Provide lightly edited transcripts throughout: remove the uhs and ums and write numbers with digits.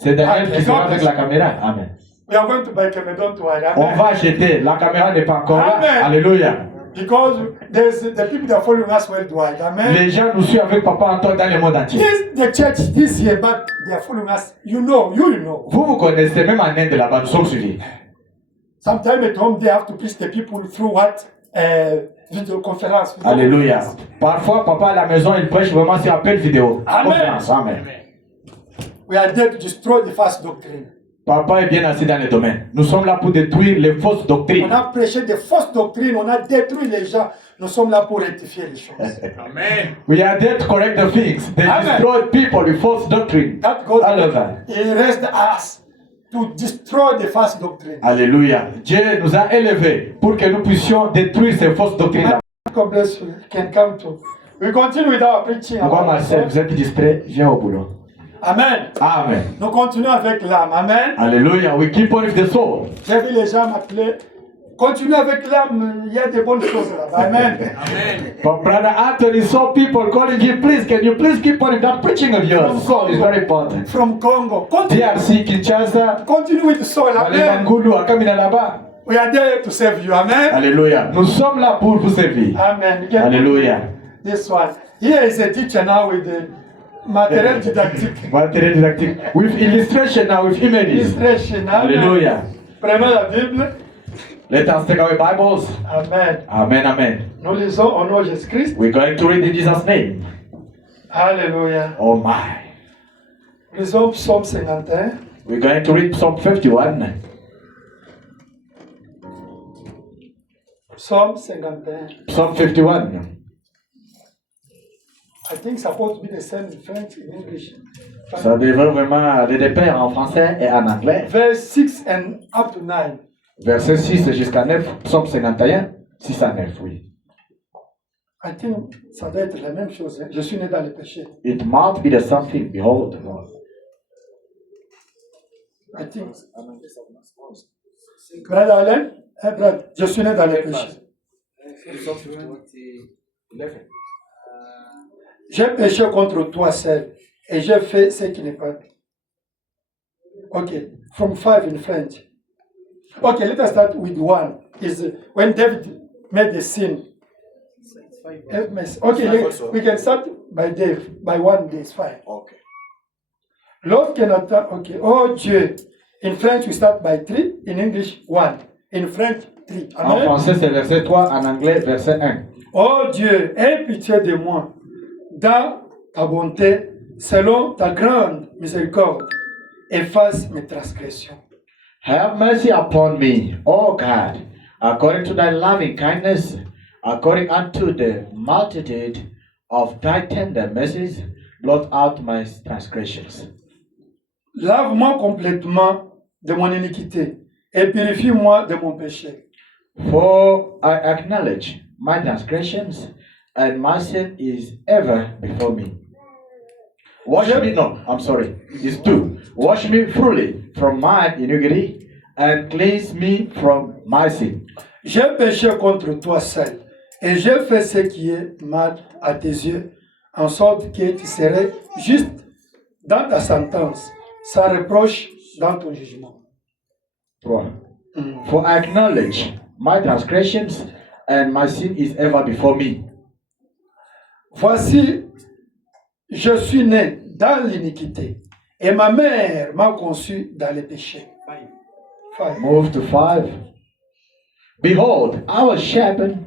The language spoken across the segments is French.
C'est Daniel qui sera avec la caméra. Amen. We are going to buy camera, don't worry. On Amen. va jeter. La caméra n'est pas encore là. Amen. Alléluia. Because there's the people that are following us worldwide. Amen. Les gens nous suivent avec Papa Antoine dans le monde entier. The church this year, but they are following us. You know. Vous connaissez, même en Inde là-bas, nous sommes suivis. Sometimes at home they have to preach the people through what? Video conference. Alléluia. Parfois, papa à la maison, il prêche vraiment sur appel vidéo. Amen. Conférence. Amen. We are there to destroy the false doctrine. Papa est bien assis dans le domaine. Nous sommes là pour détruire les fausses doctrines. On a prêché des fausses doctrines, on a détruit les gens. Nous sommes là pour rectifier les choses. Amen. We are there to correct the things. They Amen. destroy people with false doctrine. That God, Hallelujah. He raised us to destroy the false doctrine. Alléluia. Dieu nous a élevés pour que nous puissions détruire ces fausses doctrines. God bless you. Can come to. We continue with our preaching. Pourquoi Marcel, vous êtes distrait? Viens au boulot. Amen. Amen. Nous continuons avec l'âme. Amen. Alléluia. We keep on with the soul. J'ai vu les gens m'appeler. Continue avec l'âme. Il y a des bonnes choses là. Amen. Amen. But Brother Anthony saw people calling him, please, can you please keep on with that preaching of yours? Soul is very important. From Congo. Continue, DRC, Kinshasa, continue with the soul. Amen. Alebangulu, Akamina là-bas. We are there to serve you. Amen. Alléluia. Nous sommes là pour vous servir. Amen. Alléluia. This one. Here is a teacher now with the material didactique. Matériel didactique. With illustration now, with images. Illustration. Amen. Alléluia. Prenons la Bible. Let us take our Bibles. Amen. Amen, amen. Nous lisons au nom de Jésus-Christ. We're going to read in Jesus' name. Alléluia. Oh my. Lisons Psaume 51. We're going to read Psalm 51. Psaume 51. Psalm 51. I think supposed to be the same in French and English. Ça devrait vraiment aller de pair en français et en anglais. Verse 6 and up to 9. Verset 6 jusqu'à 9. Psalm 51. 6 à 9, oui. I think ça doit être la même chose. Hein. Je suis né dans le péché. It might be the something. Behold. I think. Brother Allen, hein, brother, je suis né dans le péché. J'ai péché contre toi seul et j'ai fait ce qui n'est pas. Okay, from 5 in French. Okay, let us start with 1. Is when David made the sin. Okay, we can start by Dave. By 1 day is fine. Okay. Lorsque Nathan, okay, oh Dieu. In French we start by 3. In English 1. In French 3. En français c'est verset 3, en anglais verset 1. Oh Dieu, aie pitié de moi. Dans ta bonté, selon ta grande miséricorde, efface mes transgressions. Have mercy upon me, O God, according to thy loving kindness, according unto the multitude of thy tender mercies, blot out my transgressions. Lave-moi complètement de mon iniquité et purifie-moi de mon péché. For I acknowledge my transgressions, and my sin is ever before me. Wash me, no, I'm sorry, it's 2. Wash me thoroughly from my iniquity, and cleanse me from my sin. J'ai péché contre toi seul, et j'ai fait ce qui est mal à tes yeux, en sorte que tu serais juste dans ta sentence, sans reproche dans ton jugement. 3. For I acknowledge my transgressions, and my sin is ever before me. Voici, je suis né dans l'iniquité, et ma mère m'a conçu dans le péché. 5. Move to 5. Behold, I was shapen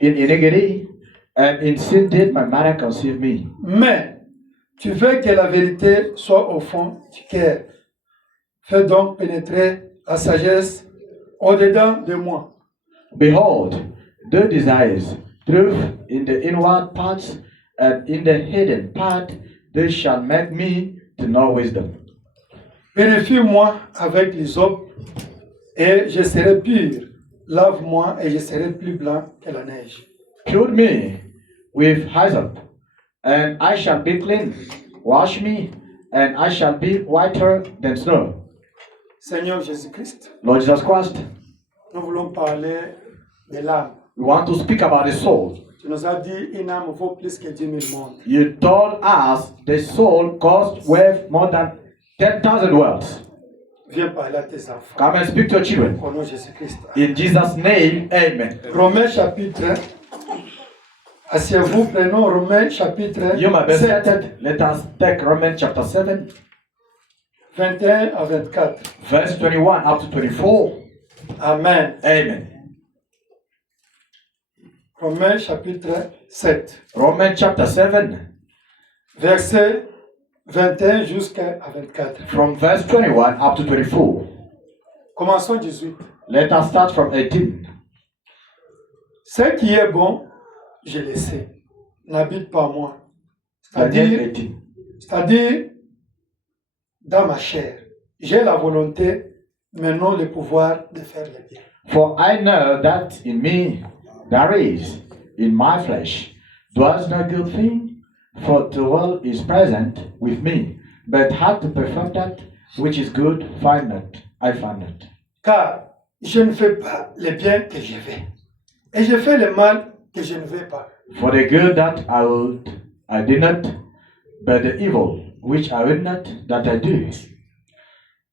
in iniquity, and in sin did my mother conceive me. Mais tu veux que la vérité soit au fond du cœur. Fais donc pénétrer la sagesse au-dedans de moi. Behold, the desires, truth in the inward parts, and in the hidden part, they shall make me to know wisdom. Purifie-moi avec l'hysope, et je serai pur. Lave-moi, et je serai plus blanc que la neige. Pure me with hyssop, and I shall be clean. Wash me, and I shall be whiter than snow. Seigneur Jésus-Christ, Lord Jesus Christ, nous voulons parler de l'âme. we want to speak about the soul. Tu nous as dit une âme vaut plus que 10 000 mondes. You told us the soul costs worth more than 10,000 words. Viens parler à tes enfants. Come and speak to your children. Au nom de Jésus-Christ. In Jesus' name, amen. Romains chapitre. Asseyez-vous, prenons Romains chapitre You may be 7, seated. Let us take Romans chapter 7, 21 à 24. verse 21 up to 24. Amen. Amen. Romains chapitre 7, Romans chapter 7, verset 21 jusqu'à 24. from verse 21 up to 24. Commençons 18. Let us start from 18. Ce qui est bon, je le sais, n'habite pas en moi. Daniel C'est-à-dire, 18. c'est-à-dire dans ma chair. J'ai la volonté, mais non le pouvoir de faire le bien. For I know that in me there is, in my flesh, dwells no good thing, for the world is present with me, but how to perform that which is good, I find not. Car je ne fais pas le bien que je veux, et je fais le mal que je ne veux pas. For the good that I would, I do not, but the evil which I would not, that I do.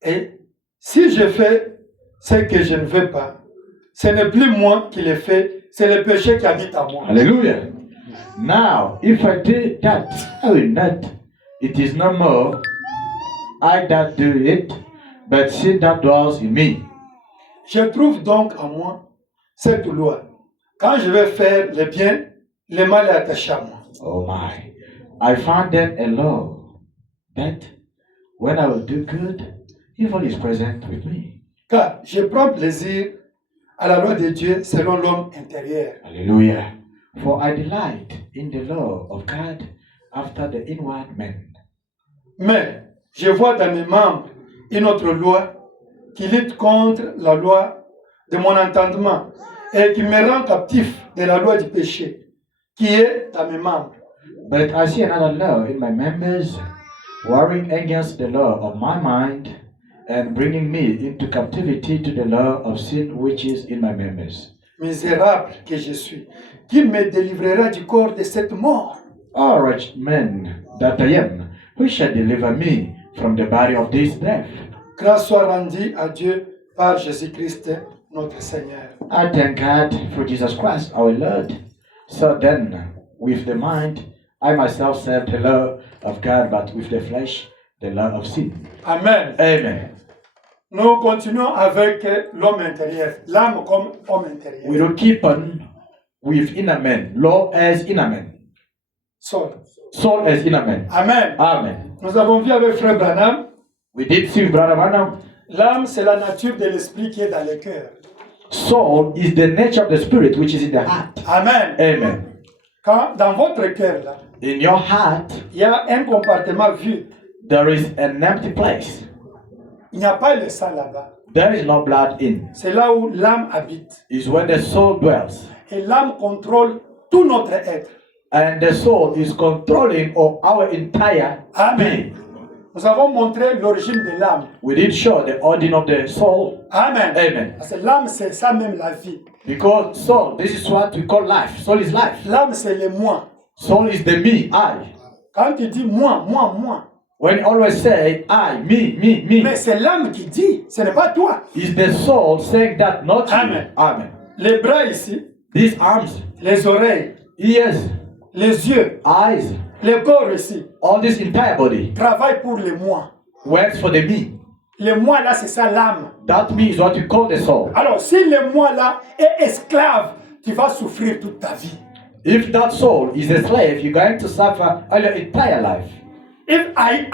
Et si je fais ce que je ne veux pas, ce n'est plus moi qui le fais, c'est le péché qui habite en moi. Hallelujah. Now, if I do that, I will not. It is no more I that do it, but sin that dwells in me. Je trouve donc en moi cette loi. Quand je vais faire le bien, le mal est attaché à moi. Oh my. I find then a law that when I will do good, evil is present with me. Car je prends plaisir à la loi de Dieu selon l'homme intérieur. Hallelujah. For I delight in the law of God after the inward man. Mais je vois dans mes membres une autre loi qui lutte contre la loi de mon entendement et qui me rend captif de la loi du péché qui est dans mes membres. But I see another law in my members, warring against the law of my mind and bringing me into captivity to the law of sin which is in my members. Misérable que je suis, qui me délivrera du corps de cette mort? O wretched man that I am, who shall deliver me from the body of this death? Grâce soit rendue à Dieu par Jésus-Christ notre Seigneur. I thank God for Jesus Christ our Lord. So then, with the mind, I myself serve the law of God, but with the flesh, the law of sin. Amen. Amen. Nous continuons avec l'homme intérieur, l'âme comme homme We intérieur. will keep on with inner man, law as inner man, Saul. soul as inner man. Amen. Amen. Nous avons vu avec Frère Branham, We did see with Brother Branham. l'âme c'est la nature de l'esprit qui est dans le cœur. Soul is the nature of the spirit which is in the heart. Amen. Amen. Quand dans votre cœur là, In your heart, il y a un compartiment vide, there is an empty place. il n'y a pas le sang là-bas. There is no blood in. C'est là où l'âme habite. Is where the soul dwells. Et l'âme contrôle tout notre être. And the soul is controlling of our entire Amen. being. Nous avons montré l'origine de l'âme. We did show the origin of the soul. Amen. Amen. Parce que l'âme, c'est ça même la vie. Because soul, this is what we call life. Soul is life. L'âme, c'est le moi. Soul is the me, I. Quand tu dis moi, moi, moi, When you always say I, me, mais me, c'est l'âme qui dit, ce n'est pas toi. is the soul saying that, not you. Amen. Amen. Les bras ici, These arms, les oreilles, ears, les yeux, eyes, le corps ici, all this entire body travaillent pour le moi. works for the me. Le moi là, c'est ça l'âme. That me is what you call the soul. Alors, si le moi là est esclave, tu vas souffrir toute ta vie. If that soul is a slave, you're going to suffer all your entire life. If I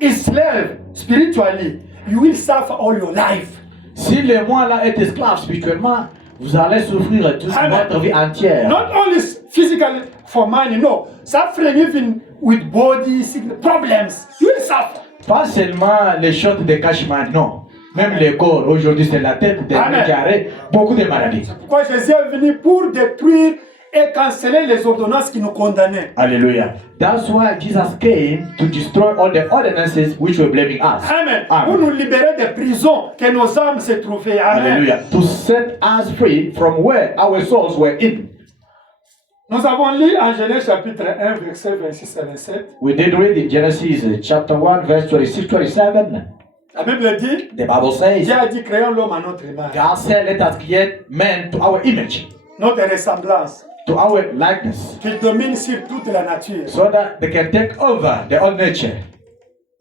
is slave spiritually, you will suffer all your life. Si le moi là est esclave spirituellement, vous allez souffrir toute Amen. votre vie entière. Not only physically for money, no. Suffering even with body sickness, problems. You will suffer. Pas seulement les choses de cachement, non. Même le corps, aujourd'hui c'est la tête, des Amen. carrés, beaucoup de maladies. Pourquoi Jésus est venu pour détruire et canceller les ordonnances qui nous condamnaient. Hallelujah. That's why Jesus came to destroy all the ordinances which were blaming us. Amen. Amen. Pour nous libérer des prisons que nos âmes se trouvaient. Amen. Hallelujah. To set us free from where our souls were in. Nous avons lu en Genèse chapitre 1, verset 26 à 27. We did read in Genesis chapter 1, verse 26-27. La Bible dit, The Bible says, Dieu a dit, créons l'homme à notre image, God said, let us create man to our image, notre ressemblance, to our likeness, qu'il domine sur toute la nature. so that they can take over the old nature.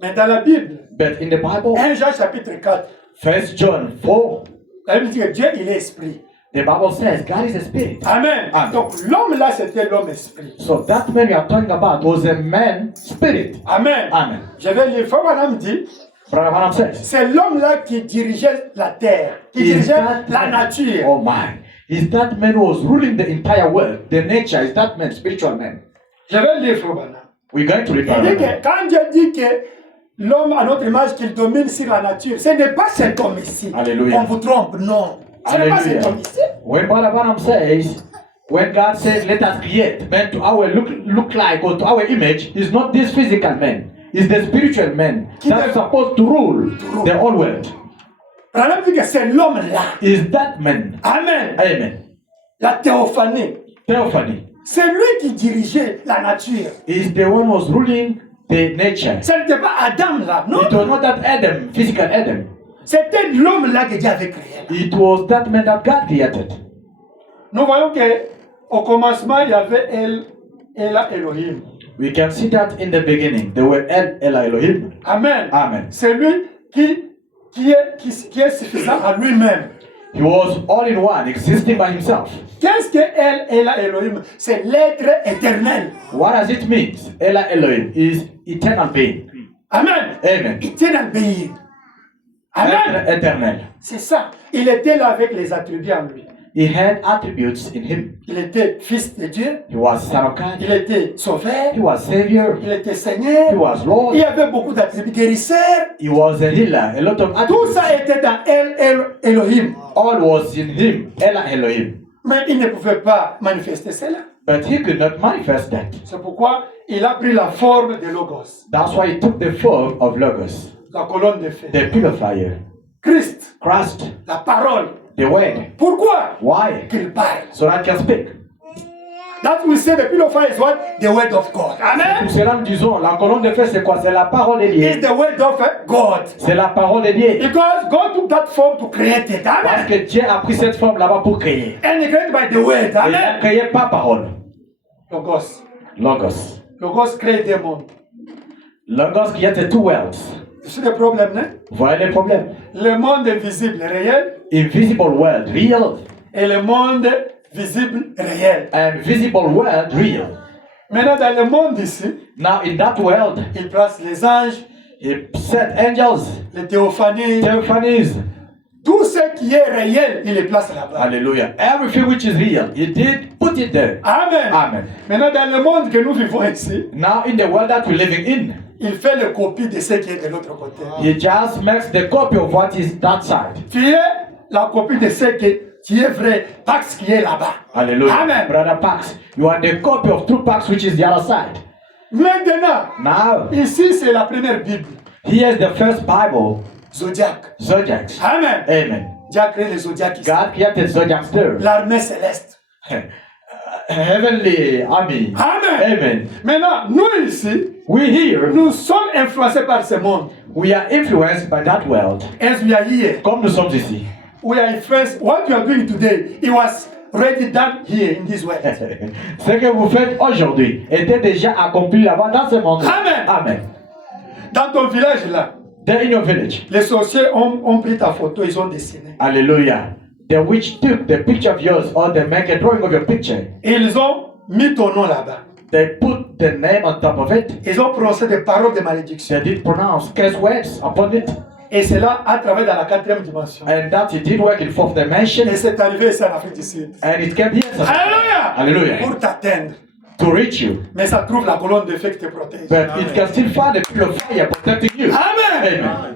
Mais dans la Bible, But in the Bible, 1 Jean chapitre 4, 1 John 4, la Bible dit que Dieu, il est esprit. the Bible says God is a spirit. Amen. Amen. Donc l'homme là, c'était l'homme esprit. So that man we are talking about was a man spirit. Amen. Amen. Je vais lire. Frère Branham dit, Brother Branham says, c'est l'homme là qui dirigeait la terre, qui is dirigeait that la man- nature. Oh my. Is that man who was ruling the entire world? The nature is that man, spiritual man. Je vais lire, Frère Branham. We're going to read Il dit Brother que Branham. quand Dieu dit que l'homme à notre image qu'il domine sur la nature, ce n'est pas cet homme ici. Alléluia. On vous trompe, non. Ce n'est pas cet Alléluia. homme ici. When Brother Branham says, when God says, let us create man to our look like or to our image, is not this physical man. It's the spiritual man that's supposed to rule the whole world. Branham dit que c'est l'homme là. Is that man. Amen. Amen. La théophanie. Theophany C'est lui qui dirigeait la nature. is the one who's ruling the nature. Ce n'était pas Adam là, non. It was not that Adam, physical Adam. C'était l'homme là que Dieu avait créé. It was that man that God created. Nous voyons que au commencement, il y avait Ela Elohim. We can see that in the beginning. There were El Elohim. Amen. Amen. C'est lui qui est suffisant à lui-même. He was all in one, existing by himself. Qu'est-ce que Ela Elohim? C'est l'être éternel. What does it mean? Ela Elohim is eternal being. Amen. Amen. Eternal being. Amen. Éternel. C'est ça. Il était là avec les attributs en lui. He had attributes in him. Il était fils de Dieu. He was son of God. Il était sauveur. He was Savior. Il était Seigneur. He was Lord. Il y avait beaucoup d'attributs. Guérisseur. He was a healer. A lot of Tout attributes. ça était dans Elohim. All was in him. Ela Elohim. Mais il ne pouvait pas manifester cela. But he could not manifest that. C'est pourquoi il a pris la forme de Logos, That's why he took the form of Logos, la colonne de feu. the pillar of fire. Christ, Christ, la parole. the word. Pourquoi Why? qu'il parle? So that he can speak. That we say the pillar of fire is what? The word of God. Amen. Pour cela, nous disons, la colonne de feu, c'est quoi? C'est la parole de It's Dieu. the word of God. C'est la parole de Dieu. Because God took that form to create it. Parce Amen. que Dieu a pris cette forme là-bas pour créer. And he created by the word. Et il a Amen. créé par parole. Logos. Logos. Logos crée des mondes. Logos created two worlds. C'est le problème, non? Vous voyez le problème? Le monde invisible, réel, Invisible world, real. et le monde visible, réel. And visible world, real. Maintenant, dans le monde ici, Now in that world, il place les anges, he set angels, les théophanies, theophanies. tout ce qui est réel, il les place là-bas. Hallelujah. Everything which is real, he did put it there. Amen. Amen. Maintenant, dans le monde que nous vivons ici, Now in the world that we're living in, il fait le copie de ce qui est de l'autre côté. he just makes the copy of what is that side. Tu es la copie de ce qui est vrai, parce qui est là-bas. Hallelujah. Amen. Brother Pax, you are the copy of true Pax which is the other side. Maintenant, Now, ici, c'est la première Bible, here's the first Bible, Zodiac. Zodiacs. Amen. Amen. Dieu a créé les zodiacs ici. God created Zodiacs there. L'armée céleste. Heavenly army. Amen. Amen. Maintenant, nous ici, We here, nous sommes influencés par ce monde. we are influenced by that world. As we are here, Comme nous sommes ici. we are influenced. What you are doing today, it was already done here in this world. Ce que vous faites aujourd'hui était déjà accompli là-bas dans ce monde. Amen. Amen. Dans ton village là, There in your village. les sorciers ont pris ta photo, ils ont dessiné. Hallelujah. The witch took the picture of yours or they make a drawing of your picture. Et ils ont mis ton nom là-bas. They put the name on top of it. Ils ont prononcé des paroles de malédiction. They did pronounce curse words upon it. Et cela a travaillé dans la 4e dimension. And that it did work in fourth dimension. Et c'est arrivé ici en Afrique du Sud. And it came here Alléluia! Hallelujah. Pour t'atteindre. to reach you. Mais ça trouve la colonne de feu qui te protège. But it can still find a pillar of fire protecting you. Amen. Amen.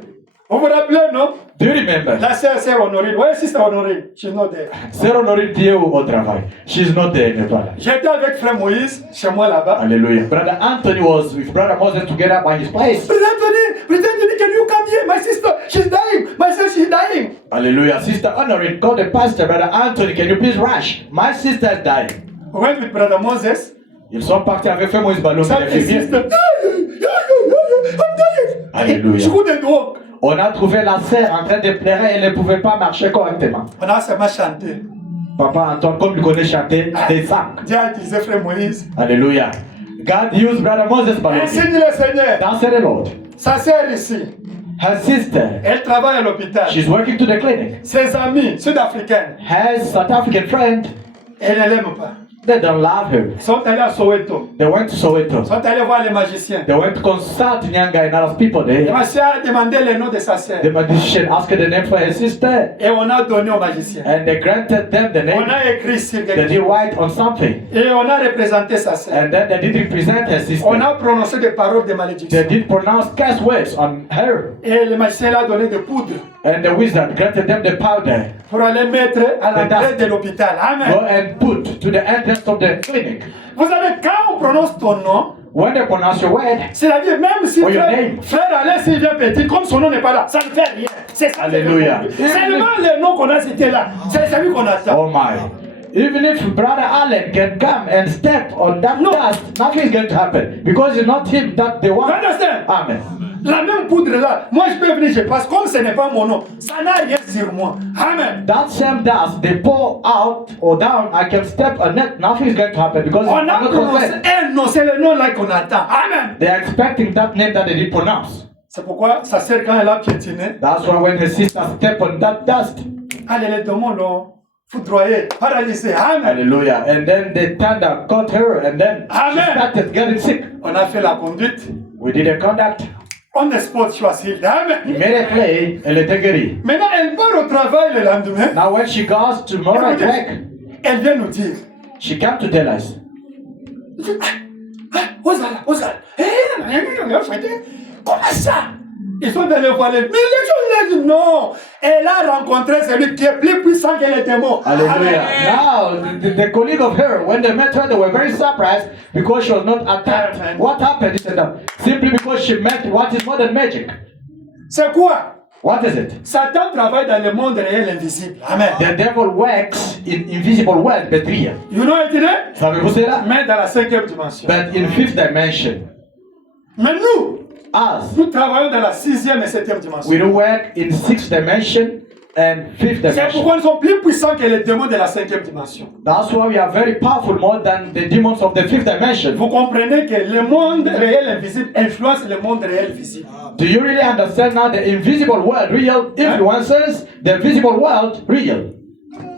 Vous vous rappelez, non? Do you remember? La sœur Honorine. Ouais, sister Honorine. She's not there. Sœur Honorine Dieu au travail. She's not there, n'est pas là. J'étais avec frère Moïse, chez moi là-bas. Hallelujah. Brother Anthony was with Brother Moses together by his place. Brother Anthony, can you come here? My sister, she's dying. My sister, she's dying. Hallelujah. Sister Honorine, call the pastor. Brother Anthony, can you please rush? My sister is dying. went with Brother Moses. Ils sont partis avec Frère Moïse Baloum, Some l'infirmier. sister, I'm dying. Alléluia. She couldn't walk. On a trouvé la sœur en train de pleurer, elle ne pouvait pas marcher correctement. On a seulement chanté. Papa Antoine, comme il connaît chanter, des sacs. Dieu a utilisé Frère Moïse. Alléluia. God used Brother Moses Baloum. Insigne le Seigneur. Danser the Lord. Sa sœur ici, Her sister, elle travaille à l'hôpital. she's working to the clinic. Ses amis sud-africaines, Her South African friend, elle ne l'aime pas. they don't love her. Ils sont allés à Soweto. They went to Soweto. Ils sont allés voir les magiciens. They went to consult Nyanga and other people Le there. magicien a demandé le nom de sa sœur. The magician asked the name for her sister, Et on a donné au magicien. and they granted them the On name. a écrit sur They quelque did chose. write on something, Et on a représenté sa sœur. and then they did represent her On sister. a prononcé des paroles de They malédiction. did pronounce curse words on her, Et le magicien lui a donné de poudre and the wizard granted them the powder. pour aller mettre à l'entrée de l'hôpital. Go Amen. and put to the entrance of the clinic. Vous savez, quand on prononce ton nom, When they pronounce your word, c'est-à-dire même si Oh, your frère, name. frère Alain s'il vient petit, comme son nom n'est pas là, ça ne fait rien. C'est ça. Alléluia. Seulement le nom qu'on a cité là, c'est celui qu'on attend. oh my. Even if Brother Allen can come and step on that No. dust, nothing is going to happen because it's not him that they You want. understand? Amen. La même poudre là, moi je peux venir, je passe, comme ce n'est pas mon nom, ça n'a rien sur moi. Amen. That same dust they pour out or down, I can step on it, nothing is going to happen because On I'm a not prononcé concerned. un nom, c'est le nom là qu'on attend. Amen. They are expecting that name that they did pronounce. C'est pourquoi sa sœur, quand elle a piétiné, That's why when her sister step on that dust, allez, les démons l'ont foudroyé, paralysé. Amen. hallelujah, and then the thunder caught her and then she Amen. started getting sick. On a fait la conduite. We did a conduct. On the spot, she was healed. Amen. Immediately, elle était guérie. Maintenant, elle part au travail le lendemain. Now when she goes tomorrow at work, Elle vient nous dire, she came to tell us, Osala. Comment ça? Ils sont allés voir les... Mais les gens, ils ont dit non. Elle a rencontré celui qui est plus puissant que les démons. hallelujah. Amen. Now, the colleague of her, when they met her, they were very surprised because she was not attacked. Amen. What happened? He said, simply because she met what is more than magic. C'est quoi? What is it? Satan travaille dans le monde réel invisible. Amen. The devil works in invisible world, but real. You know it, né? Savez-vous cela? Mais dans la 5e dimension. But in fifth dimension, Mais nous, us, nous travaillons dans la 6e et 7e dimension. we do work in sixth dimension and fifth C'est dimension. pourquoi nous sommes plus puissants que les démons de la 5e dimension. That's why we are very powerful more than the demons of the fifth dimension. Vous comprenez que le monde réel invisible influence le monde réel visible. Do you really understand now the invisible world real influences the visible world real?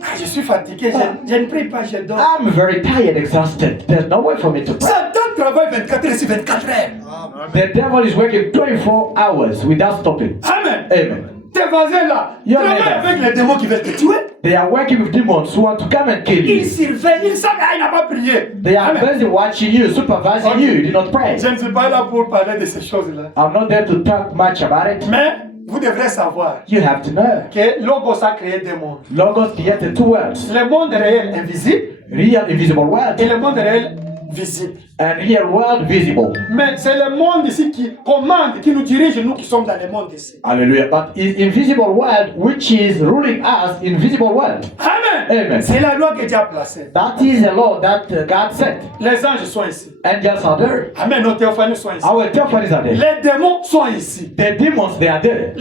Ah, je suis fatigué, je ne prie pas, je dors. I'm very tired, exhausted. There's no way for me to pray. Satan travaille 24 heures sur 24 heures. The devil is working 24 hours without stopping. Amen. Amen. Tes voisins là, Your travaillent neighbors. avec les démons qui veulent te tuer. They are working with demons who want to come and kill Ils you. surveillent, ils savent, ah, il n'a pas prié. They are Amen. busy watching you, supervising you. You did not pray. Je ne suis pas là pour parler de ces choses-là. I'm not there to talk much about it. Mais vous devrez savoir You have to know. que Logos a créé des mondes. Logos created two worlds. Le monde réel invisible Real invisible et world le monde réel visible. and real world visible. Mais c'est le monde ici qui commande, qui nous dirige, nous qui sommes dans le monde ici. Hallelujah. But in invisible world, which is ruling us, invisible world. Amen. Amen. C'est la loi que Dieu a placée. That is the law that God set. Les anges sont ici. Angels are there. Amen. Nos théophanies sont ici. Our theophanies are there. Les démons sont ici. The demons, they are there.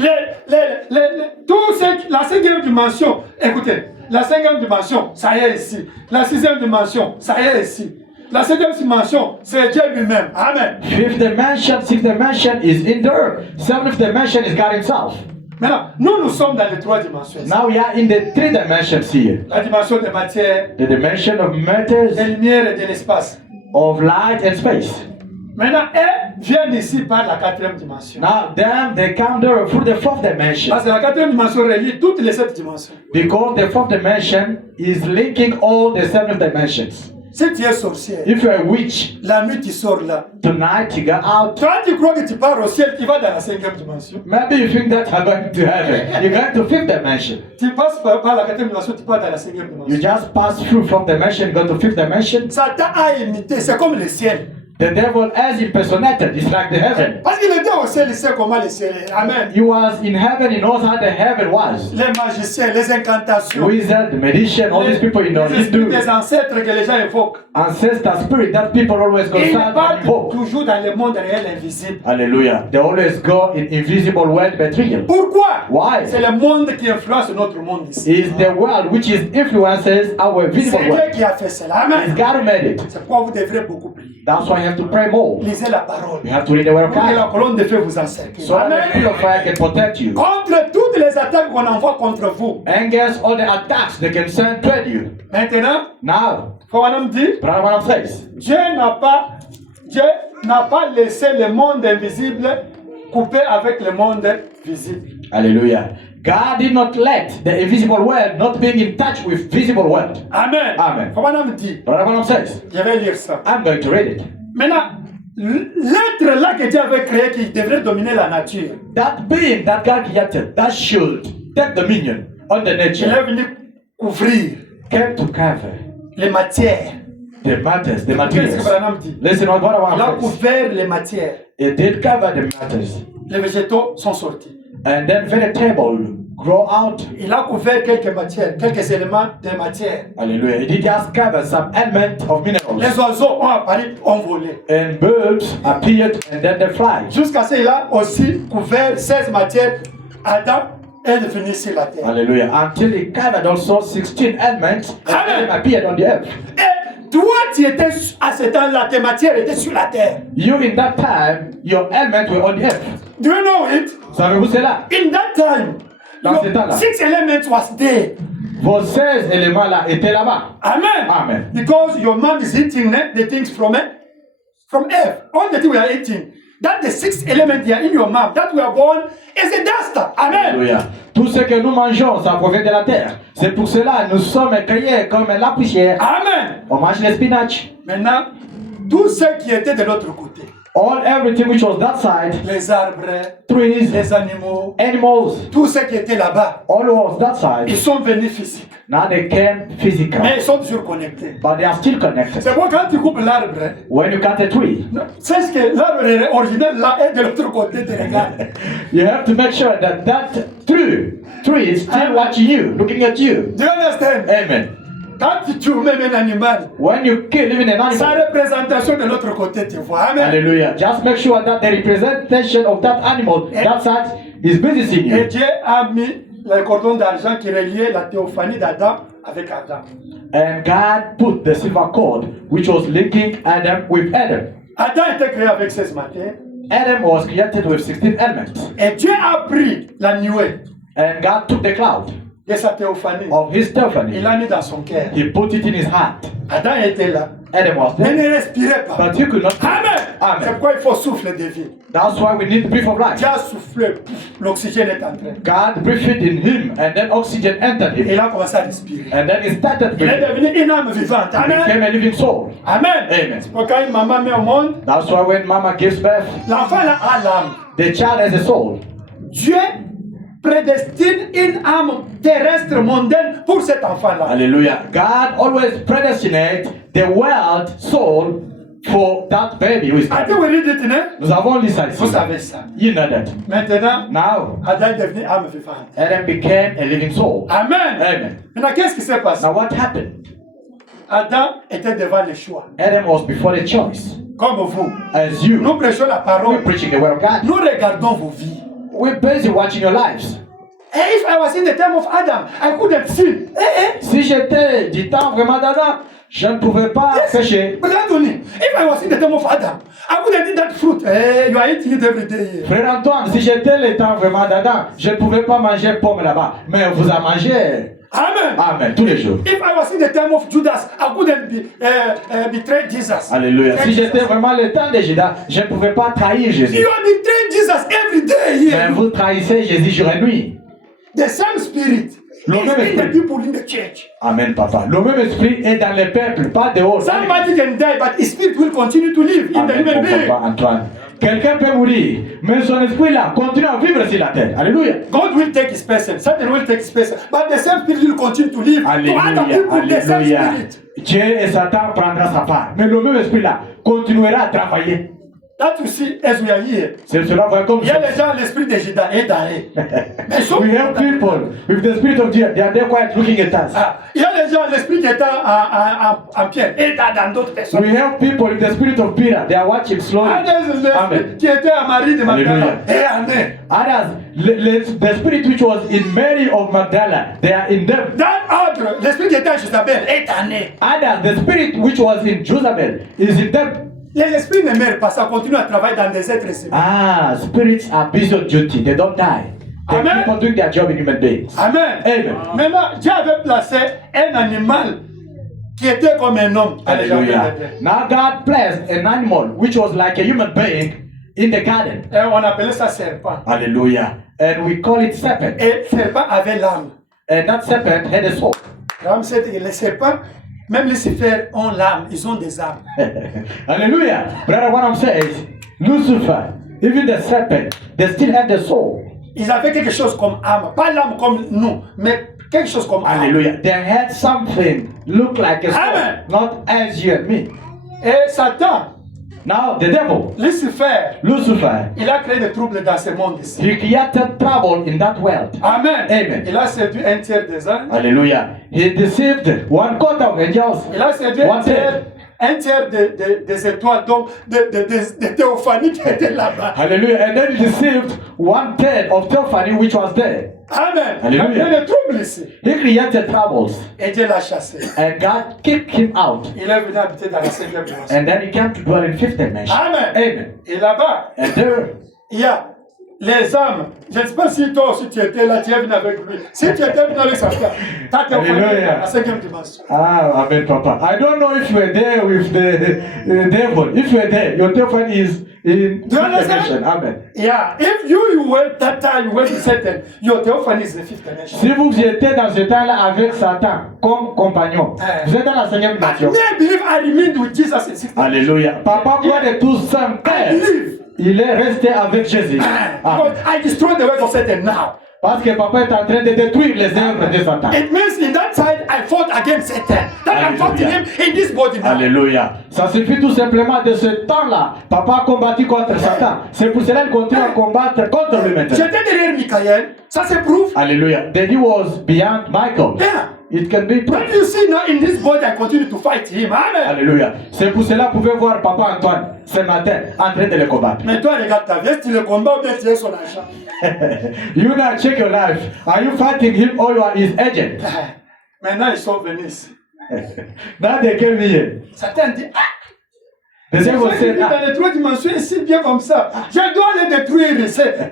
Tous ceux qui, la 5e dimension, écoutez, la 5e dimension, ça y est ici. La 6e dimension, ça y est ici. La 7e dimension, c'est Dieu lui-même. Amen. Fifth dimension, sixth dimension is in there. Seventh dimension is God Himself. Maintenant, nous sommes dans les 3 dimensions. Now we are in the three dimensions here. La dimension de matière, The dimension of matters, de lumière et de l'espace. of light and space. Maintenant, elles viennent ici par la 4e dimension. Now then they come there through the fourth dimension. Parce que la 4e dimension relie toutes les 7 dimensions. Because the fourth dimension is linking all the seven dimensions. Si tu es sorcière, If you're a witch, la nuit tu sors là. tonight you go out. Toi tu crois que tu pars au ciel, tu vas dans la 5e dimension. Maybe you think that you're going to heaven. You're going to fifth dimension. Tu passes par la 4e dimension, tu pars dans la 5e You dimension. just pass through fourth dimension, go to fifth dimension. Satan a imité, c'est comme le ciel. The devil has impersonated. It's like the heaven. Parce qu'il était au ciel, il sait comment le ciel est. Amen. He was in heaven. He knows how the heaven was. Les magiciens, les incantations, Wizard, the magician, all these people, you know, les he esprits do. des ancêtres que les gens évoquent. Ancestor spirit that people always Et ils consult and partent invoke. toujours dans le monde réel invisible. Hallelujah. They always go in invisible world but real. Pourquoi? Why? C'est le monde qui influence notre monde ici. It's the world which is influences our visible C'est Dieu world. qui a fait cela. It's Amen. God who made it. C'est pourquoi vous devrez beaucoup prier. That's why you have to pray more. Lisez la parole. You have to read the word of Pour que la God. colonne de feu vous encercle. So that the Amen. pillar of fire can protect you. Contre toutes les attaques qu'on envoie contre vous. Against all the attacks they can send toward you. Maintenant, Now, faut madame dire, Brother Branham says, Dieu n'a pas laissé le monde invisible couper avec le monde visible. hallelujah. God did not let the invisible world not being in touch with visible world. Amen. Amen. Faut madame dire, Brother Branham says, je vais lire ça. I'm going to read it. Maintenant, l'être là que Dieu avait créé qui devrait dominer la nature, That being that God created, that should take dominion on the il nature, est venu couvrir came to cover les matières. the matters, the Qu'est-ce que materials. Branham dit? Listen what Il a Branham says. couvert les matières. It did cover the matters. Les végétaux sont sortis. And then vegetable grow out. Il a couvert quelques matières, quelques éléments de matière. Hallelujah. It did just cover some element of minerals. Les oiseaux ont apparu, ont volé. And birds appeared and then they fly. Jusqu'à ce qu'il a aussi couvert 16 matières. Adam est devenu sur la terre. Hallelujah. Until it covered also 16 elements and Amen. then appeared on the earth. Et toi, tu étais à ce temps-là, tes matières étaient sur la terre. You in that time, your elements were on the earth. Do you know it? Savez-vous cela? In that time, Dans ce temps-là. 6 elements was there. Vos 16 éléments-là étaient là-bas. Amen. Amen. Because your mom is eating the things from earth. All the things we are eating. That the 6 element here in your mouth that we are born is a dust. Amen. Alléluia. Tout ce que nous mangeons, ça provient de la terre. C'est pour cela que nous sommes créés comme la poussière. Amen. On mange le spinach. Maintenant, tout ce qui était de l'autre côté, Everything which was that side, les arbres, trees, les animaux, animals, tout ce qui était là-bas, all was that ils side. sont venus physiques. Now they came physical, Mais ils sont toujours connectés. but they are still connected. C'est pourquoi quand tu coupes l'arbre, When you cut a tree, sache que l'arbre original là est de l'autre côté, tu regardes. you have to make sure that tree is still watching you, looking at you. Do you understand? Amen. Quand tu tues même un animal, When you kill even an sa animal, représentation de l'autre côté, tu vois. Amen. hallelujah, just make sure that the representation of that animal, that side, is visiting Et you. Dieu a mis le cordon d'argent qui reliait la théophanie d'Adam avec Adam. And God put the silver cord, which was linking Adam with Adam. Adam était créé avec 16 matières. Adam was created with 16 elements. Et Dieu a pris la nuée And God took the cloud de sa théophanie. of his Il theophany. l'a mis dans son cœur. He put it in his heart. Adam était là. Adam was Mais there. ne respirait pas. But he could not. Amen. Amen. C'est pourquoi il faut souffler de vie. That's why we need the breath of life. Dieu a soufflé, pouf, l'oxygène est entré. God breathed in him, and then oxygen entered Et him. il a commencé à respirer. And then he started Il est breathing. devenu une âme vivante. He Amen. became a living soul. Amen. Amen. C'est pourquoi quand une maman met au monde, That's why when mama gives birth, l'enfant là a l'âme. the child has a soul. Dieu prédestine une âme terrestre mondaine pour cet enfant-là. Hallelujah. God always predestinate the world soul for that baby who is I think coming. we read it, né? Nous avons lu ça ici. Vous savez ça. You know that. Maintenant, Now, Adam est devenu âme vivante. Adam became a living soul. Amen. Amen. Maintenant, qu'est-ce qui s'est passé? Now what happened? Adam était devant le choix. Adam was before the choice. Comme vous. As you, Nous prêchons la we're parole. preaching the word of God. Nous regardons vos vies. We're busy watching your lives. And if I was in the time of Adam, I couldn't sin. Si j'étais du temps vraiment d'Adam, je ne pouvais pas pécher. But Anthony, if I was in the time of Adam, I couldn't eat that fruit. You are eating it every day. Frère Antoine, si j'étais le temps vraiment d'Adam, je ne pouvais pas manger pomme là-bas. Mais vous en mangez. Amen. Amen. Tous les jours. If I was in the time of Judas, I couldn't betray Jesus. Alléluia. Si j'étais vraiment le temps de Judas, je ne pouvais pas trahir Jésus. You are betraying Jesus every day Mais here. vous trahissez Jésus jour et nuit. The same spirit is Le même in the esprit. people in the church. Amen, papa. Le même esprit est dans le peuple, pas dehors. Somebody can die, but his spirit will continue to live in the Amen, human mon being. papa Antoine. Quelqu'un peut mourir, mais son esprit là continue à vivre sur la terre. Alléluia. God will take his person. Satan will take his person. But the same spirit will continue to live. To other Alléluia. people, the same Alléluia. spirit. Dieu et Satan prendra sa part. Mais le même esprit là continuera à travailler. That you see as we are here. C'est cela va comme Il y a les gens, l'esprit de Judas est d'arrêt. Mais sauf- We have people with the spirit of Jesus. They are there quiet looking at us. Ah, il y a les gens, l'esprit qui est en Pierre et dans d'autres personnes. We have people with the spirit of Peter. They are watching slowly. Others, l'esprit Amen. qui était à Marie de Magdala Alléluia. et en eux. Others, the spirit which was in Mary of Magdala, they are in them. Dans autre, l'esprit qui était à Jezabel est en eux. Others, the spirit which was in Jezebel is in them. Les esprits ne meurent pas, ça continue à travailler dans des êtres humains. Ah, spirits are busy on duty. They don't die. They Amen. keep on doing their job in human beings. Amen. Amen. Maintenant, Dieu avait placé un animal qui était comme un homme dans le jardin Hallelujah. d'Éden. Now God placed an animal which was like a human being in the garden. Et on appelait ça serpent. Hallelujah. And we call it serpent. Et serpent avait l'âme. And that serpent had a soul. Comme c'est les serpents, même les Lucifer ont l'âme, ils ont des âmes. Hallelujah. Brother, what I'm saying is, Lucifer, even the serpent, they still have the soul. Ils avaient quelque chose comme âme, pas l'âme comme nous, mais quelque chose comme âme. Hallelujah. They had something look like a soul, Amen. not as you and me. Et Satan, Now, the devil, Lucifer, Lucifer, il a créé des troubles dans ce monde ici. he created trouble in that world. Amen. Amen. Il a séduit un tiers des anges. Hallelujah. He deceived one quarter of angels. Il a séduit One third. un tiers des étoiles, donc des théophanies qui étaient là-bas. Hallelujah. And then he deceived one third of Theophany which was there. Amen. Alléluia. Il y a des troubles ici. He created troubles. Et Dieu l'a chassé. And God kicked him out. Il est venu habiter dans la 5e dimension. And then he came to dwell in fifth dimension. Amen. Amen. Et là-bas, And there, il y a les âmes. Je ne sais pas si toi aussi tu étais là, tu es venu avec lui. Si tu étais venu avec sa femme, tu as théophanie dans Alléluia. la 5e dimension. ah, Amen, Papa. I don't know if you were there with the devil. If you were there, your Theophany is in fifth Do you understand? dimension. Amen. Yeah, if you went that time, you went to Satan, your theophany is the 5th dimension. Si vous étiez dans ce temps-là avec Satan comme compagnon, vous êtes dans la cinquième But dimension. me, I believe I remained with Jesus in 6th dimension. Alléluia. Papa, gloire de tout saint I Père, believe. il est resté avec Jésus. Ah. Because I destroyed the works of Satan now. Parce que papa est en train de détruire les œuvres de Satan. It means in that side I fought against Satan. That I'm fighting him in this body now. Alléluia. Ça suffit tout simplement de ce temps-là. Papa a combattu contre Satan. C'est pour cela qu'il continue à combattre contre lui maintenant. J'étais derrière Michael. Ça se prouve. Alléluia. That he was beyond Michael. Yeah. It can be But proved. you see now in this body I continue to fight him. Amen. Alléluia. C'est pour cela que vous pouvez voir Papa Antoine ce matin en train de le combattre. Mais toi regarde ta vie. Est-ce que tu le combats ou bien tu es son agent? You now check your life. Are you fighting him or you are his agent? Maintenant ils sont venus ici. Now they came here. Satan dit ah. The C'est devil vrai qu'il said, vit dans les 3 dimensions ici bien comme ça. Je dois les détruire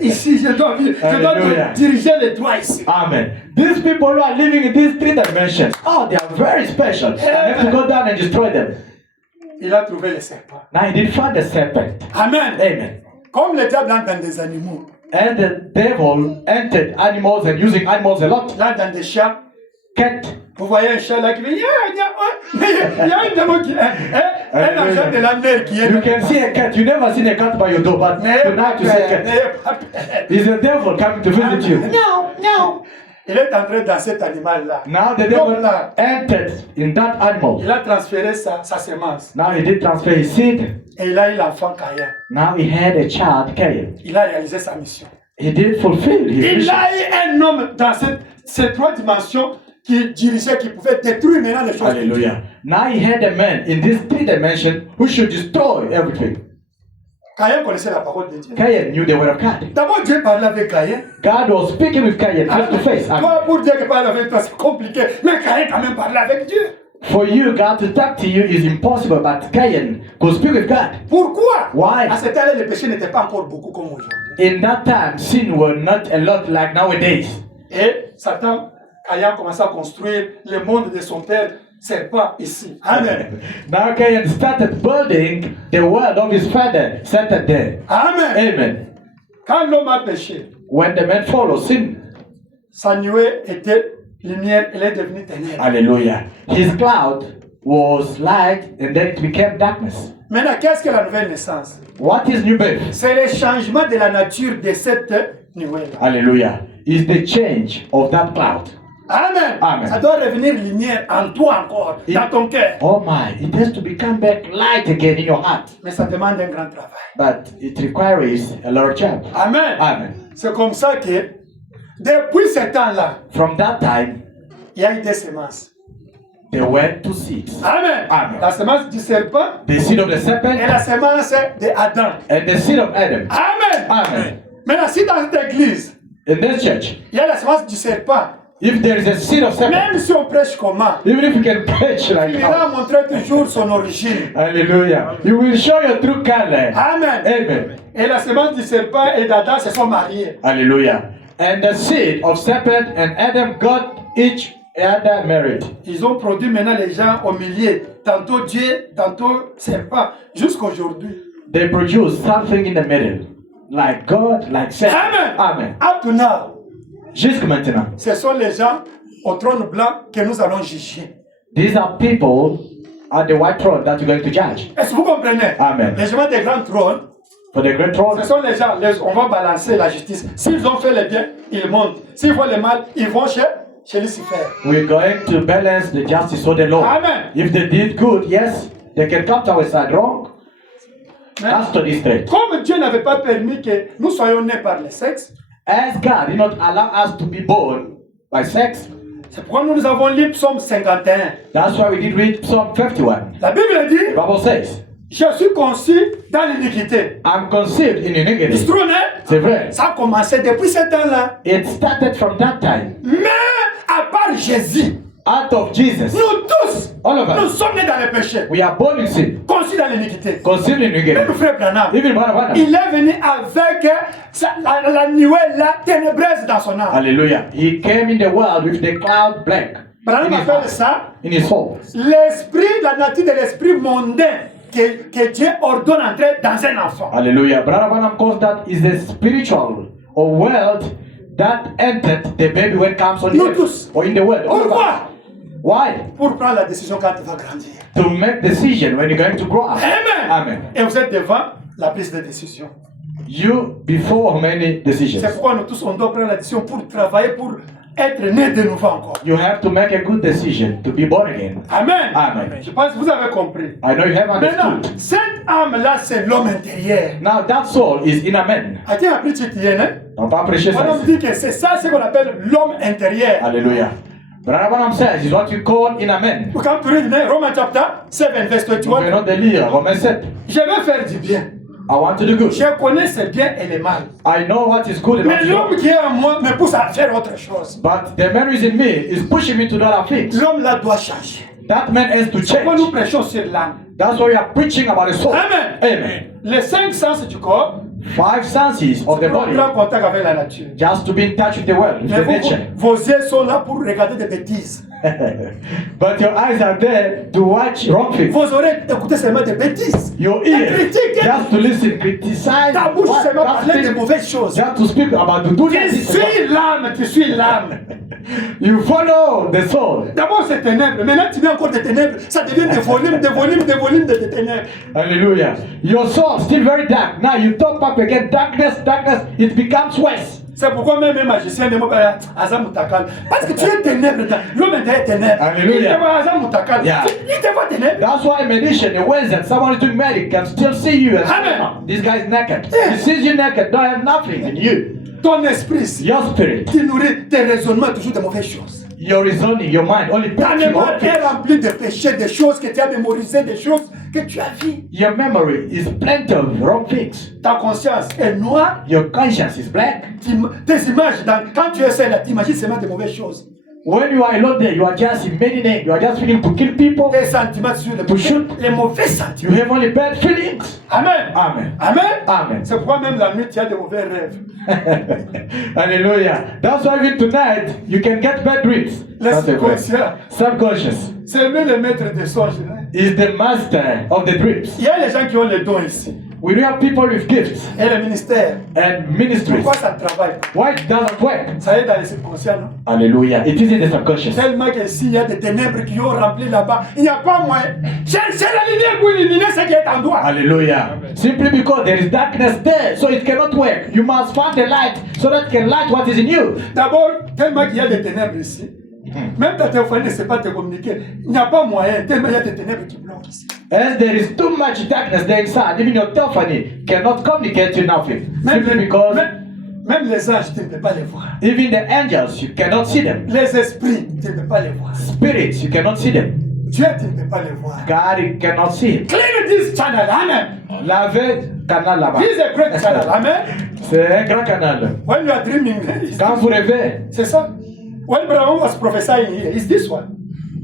ici. Je dois Alléluia. diriger les 3 ici. Amen. These people who are living in these three dimensions, oh, they are very special. I have to go down and destroy them. Il a trouvé les serpents. Now he did find the serpent. Amen. Amen. Comme le diable entre dans des animaux, And the devil entered animals and using animals a lot. là dans des chats, Cat. vous voyez un chat là qui fait mais il y a un démon qui un agent de la mer qui est You can see a cat. You never seen a cat by your door, but tonight you see a cat. It's a devil coming to visit you. Il est entré dans cet animal là. Now the devil entered in that animal. Il a transféré sa semence Now he did transfer his seed. et il a eu l'enfant Caïn. Now he had a child, Cain. Il a réalisé sa mission. He did fulfill his Il mission. a eu un homme dans ces 3 dimensions qui dirigeait, qui pouvait détruire maintenant les choses. Hallelujah. Now he had a man in this three dimension who should destroy everything. Caïn connaissait la parole de Dieu. Cain knew the word of God. D'abord, Dieu parlait avec Caïn. God was speaking with Cain face to face. And Toi, pour Dieu qui parle avec toi, c'est compliqué. Mais Caïn quand même parlait avec Dieu. for you, God to talk to you is impossible, but Cain could speak with God. Pourquoi? Why? À cette année, les péchés n'étaient pas encore beaucoup comme aujourd'hui. In that time, sin were not a lot like nowadays. Et Satan, Caïn a commencé à construire le monde de son père serpent ici. Amen. Now Cain started building the world of his father, Satan there. Amen. Amen. Quand l'homme a péché, When the man followed sin, sa nuée était lumière, elle est devenue ténèbres. hallelujah, his cloud was light and then it became darkness. Maintenant, qu'est-ce que la nouvelle naissance? What is new birth? C'est le changement de la nature de cette nouvelle. Hallelujah. Is the change of that cloud. Amen. Amen. Ça doit revenir lumière en toi encore, dans ton cœur. Oh my, it has to become back light again in your heart. Mais ça demande un grand travail. But it requires a large job. Amen. Amen. C'est comme ça que, depuis ce temps-là, From that time, il y a eu des semences. there were two seeds. Amen. Amen. La semence du serpent The seed of the et serpent la semence d'Adam. and the seed of Adam. Amen. Amen. Maintenant, si dans cette église, In this church, il y a la semence du serpent, if there is a seed of serpent, même si on prêche comment, even if you can preach like il ira that, montrer toujours son origine. hallelujah, you will show your true color. Amen. Amen. Et la semence du serpent et d'Adam se sont mariés. Hallelujah. And the seed of serpent and Adam got each other married. Ils ont produit maintenant les gens au milieu. Tantôt Dieu, tantôt serpent. Jusqu'aujourd'hui. They produce something in the middle, like God, like serpent. Amen. Amen. Up to now, Jusque maintenant, ce sont les gens au trône blanc que nous allons juger. these are people at the white throne that you're going to judge. Est-ce que vous comprenez? Amen. Les gens des grands trônes, For the great throne, ce sont les gens, on va balancer la justice. S'ils ont fait le bien, ils montent. S'ils font le mal, ils vont chez Lucifer. we're going to balance the justice of the Lord. Amen. If they did good, yes, they can come to our side. Wrong, Mais that's to this straight. comme Dieu n'avait pas permis que nous soyons nés par le sexe, As God did not allow us to be born by sex, c'est pourquoi nous avons lu Psaume 51. that's why we did read Psalm 51. La Bible dit, The Bible says, je suis conçu dans l'iniquité. I'm conceived in Il se iniquity. trouve, hein? C'est vrai. Ça a commencé depuis ce temps-là. It started from that time. Mais à part Jésus, Out of Jesus, nous tous, all of nous us, sommes nés dans le péché, we are born in sin, conçus dans l'iniquité. conceived in Même iniquity. frère Branham, Even Bwana. il est venu avec la nuée là, ténébreuse dans son âme. Hallelujah. He came in the world with the cloud black Branham in his appelle heart, ça in his soul. l'esprit, la nature de l'esprit mondain que Dieu ordonne entrer dans un enfant. Hallelujah. Brother Branham calls that is the spiritual or world that entered the baby when it comes on the Nous earth tous. or in the world. All of us. Pourquoi? Why? Pour prendre la décision quand il va grandir. To make decision when you're going to grow up. Amen. Amen. Et vous êtes devant la prise de décision. You before many decisions. C'est pourquoi nous tous on doit prendre la décision pour travailler, pour être né de nouveau encore. You have to make a good decision to be born again. Amen. Amen. Je pense que vous avez compris. I know you have Maintenant, understood. cette âme-là, c'est l'homme intérieur. Now that soul is in a man. À qui a appris Tchitien, hein? On va prêcher ça. On dit que c'est ça ce qu'on appelle l'homme intérieur. Hallelujah. Brother Branham says is what you call in a man. Quand tu read Roman chapter 7, verse Vous 21, venons de lire Romains 7. je vais faire du bien. I want to do good. Je connais ce bien et le mal. I know what is good and what Mais is l'homme wrong. qui est en moi me pousse à faire autre chose. But the man who is in me is pushing me to do other things. L'homme là doit changer. That man has to Pourquoi nous change. prêchons sur l'âme? That's why we are preaching about the soul. Amen. Amen. Les 5 sens du corps 5 senses of the pour body. entrer en contact avec la nature. Just to be in touch with the world, with Mais the nature. vos yeux sont là pour regarder des bêtises. But your eyes are there to watch wrong things. Vos oreilles écoutez seulement des bêtises. Your Et ears critiquer. just to listen, criticize. Ta bouche what- seulement just parler de speak- mauvaises choses. Just to speak about the good Tu things. suis l'âme, tu suis l'âme. You follow the soul. D'abord c'est ténèbres, maintenant tu mets encore des ténèbres, ça devient des volumes, des volumes, des volumes de ténèbres. Hallelujah. Your soul still very dark. Now you top up again darkness, darkness. It becomes worse. C'est pourquoi même un magicien ne m'a pas Azam Moutakal. Parce que tu es ténèbres, l'homme est ténèbres. Alléluia. Il te voit Azam Moutakal. Yeah. Il te voit ténèbres. That's why a magician, a wizard, someone who's doing magic can still see you and say, Amen. "Oh, this guy is naked. Yeah. He sees you naked, don't have nothing in you. Ton esprit Your spirit, qui nourrit tes raisonnements toujours de mauvaises choses. your reasoning, your mind only Ta puts you mémoire on est things. remplie de péchés, des choses que tu as mémorisées, des choses que tu as vues. Your memory is plenty of wrong things. Ta conscience est noire. Your conscience is black. Tes images, quand tu essaies là, tu imagines seulement de mauvaises choses. When you are alone there, you are just imagining, you are just feeling to kill people. Tes sentiments sur To shoot. les mauvais You sentiments. have only bad feelings. Amen. Amen. Amen. Amen. C'est pourquoi même la nuit, tu as de mauvais rêves. Hallelujah. That's why even tonight you can get bad dreams. That's a verse. Subconscient. Subconscious C'est lui le maître des songes. Hein. is the master of the dreams. Il y a les gens qui ont les dons ici. We do have people with gifts et le ministère. and ministries. Pourquoi ça travaille? Why it doesn't work? Ça est dans les subconscients, non? Hallelujah. It is in the subconscious. Tellement que s'il y a des ténèbres qui ont rempli là-bas, il n'y a pas moyen. C'est la lumière pour illuminer ce qui est en toi. Hallelujah. Simply because there is darkness there, so it cannot work. You must find the light so that it can light what is in you. D'abord, tellement qu'il y a des ténèbres ici, même ta téléphonie ne sait pas te communiquer. Il n'y a pas moyen, tellement il y a des ténèbres qui bloquent ici. As there is too much darkness there inside, even your telephony cannot communicate to nothing. Simply because Même les anges, tu ne peux pas les voir. even the angels, you cannot see them. Les esprits, tu ne peux pas les voir. Spirits, you cannot see them. Dieu, tu ne peux pas les voir. God, you cannot see him. Clean this channel, amen. Lavez canal là-bas. This is a great channel, amen. C'est un grand canal. When you are dreaming, Quand vous rêvez, c'est ça. When Abraham was prophesying here, it's this one.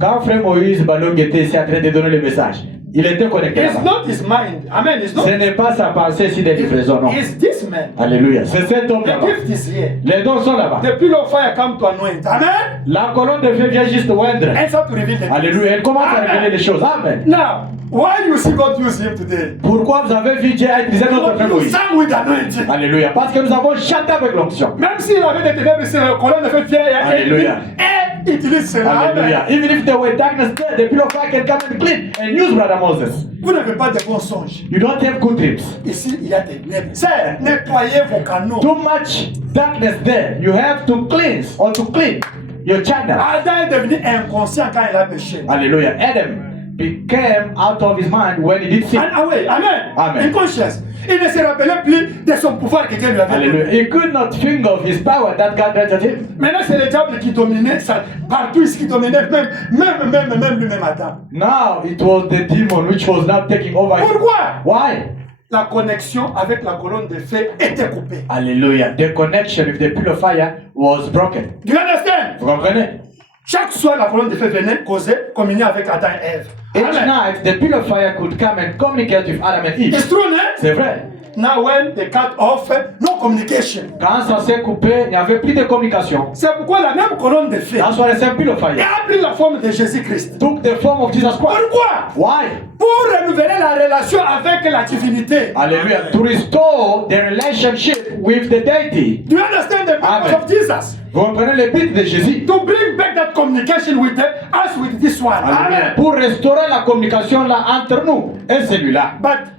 quand frère Moïse Balong était ici en train de donner le message, il était connecté It's là-bas. not his mind, amen. It's not. Ce n'est pas sa pensée si des livraisons, non. It's this man. Alléluia. C'est cet homme The là-bas. gift is here. Les dons sont là-bas. The pillar of fire come to anoint, amen. La colonne de feu vient juste oindre. And so to reveal the Alléluia. Elle commence à révéler les choses. Amen. Now, why you see God use him today? Pourquoi vous avez vu Dieu utiliser notre frère You Moïse? sang with anointing. Alléluia. Parce que nous avons chanté avec l'onction. Même s'il avait des ténèbres sur la colonne de feu fier, Alléluia. et utilise cela. Amen. Hallelujah. Even if there were darkness there, the pillar of fire can come and clean and use Brother Moses. Vous n'avez pas de bons songes. You don't have good dreams. Ici, il y a des ténèbres. C'est nettoyer vos canaux. Too much darkness there. You have to cleanse or to clean your channel. Adam est devenu inconscient quand il a péché. Hallelujah. Adam became out of his mind when he did sin. And away, amen. Amen. Inconscience. Il ne se rappelait plus de son pouvoir que Dieu lui avait Hallelujah. donné. He could not think of his power that God granted him. Maintenant, c'est le diable qui dominait ça. Partout ici qui dominait, même lui-même Adam. Now it was the demon which was now taking over him. Pourquoi? Why? La connexion avec la colonne de feu était coupée. Hallelujah. The connection with the pillar of fire was broken. Do you understand? Vous comprenez? Chaque soir, la colonne de feu venait causer, communier avec Adam et Ève. Each Amen. night the pillar of fire could come and communicate with Adam and Eve. It's true, né? C'est vrai. Now when they cut off, no communication. Quand ça s'est coupé, il n'y avait plus de communication. C'est pourquoi la même colonne de feu That's why the same pillar of fire a pris la forme de Jésus-Christ. took the form of Jesus Christ. Pourquoi? Why? Pour renouveler la relation avec la divinité. Hallelujah. To restore the relationship with the deity. Do you understand the purpose Amen. of Jesus? Vous comprenez le but de Jésus? To bring back that communication with us with this one. Alléluia. Amen. Pour restaurer la communication là entre nous et celui-là. But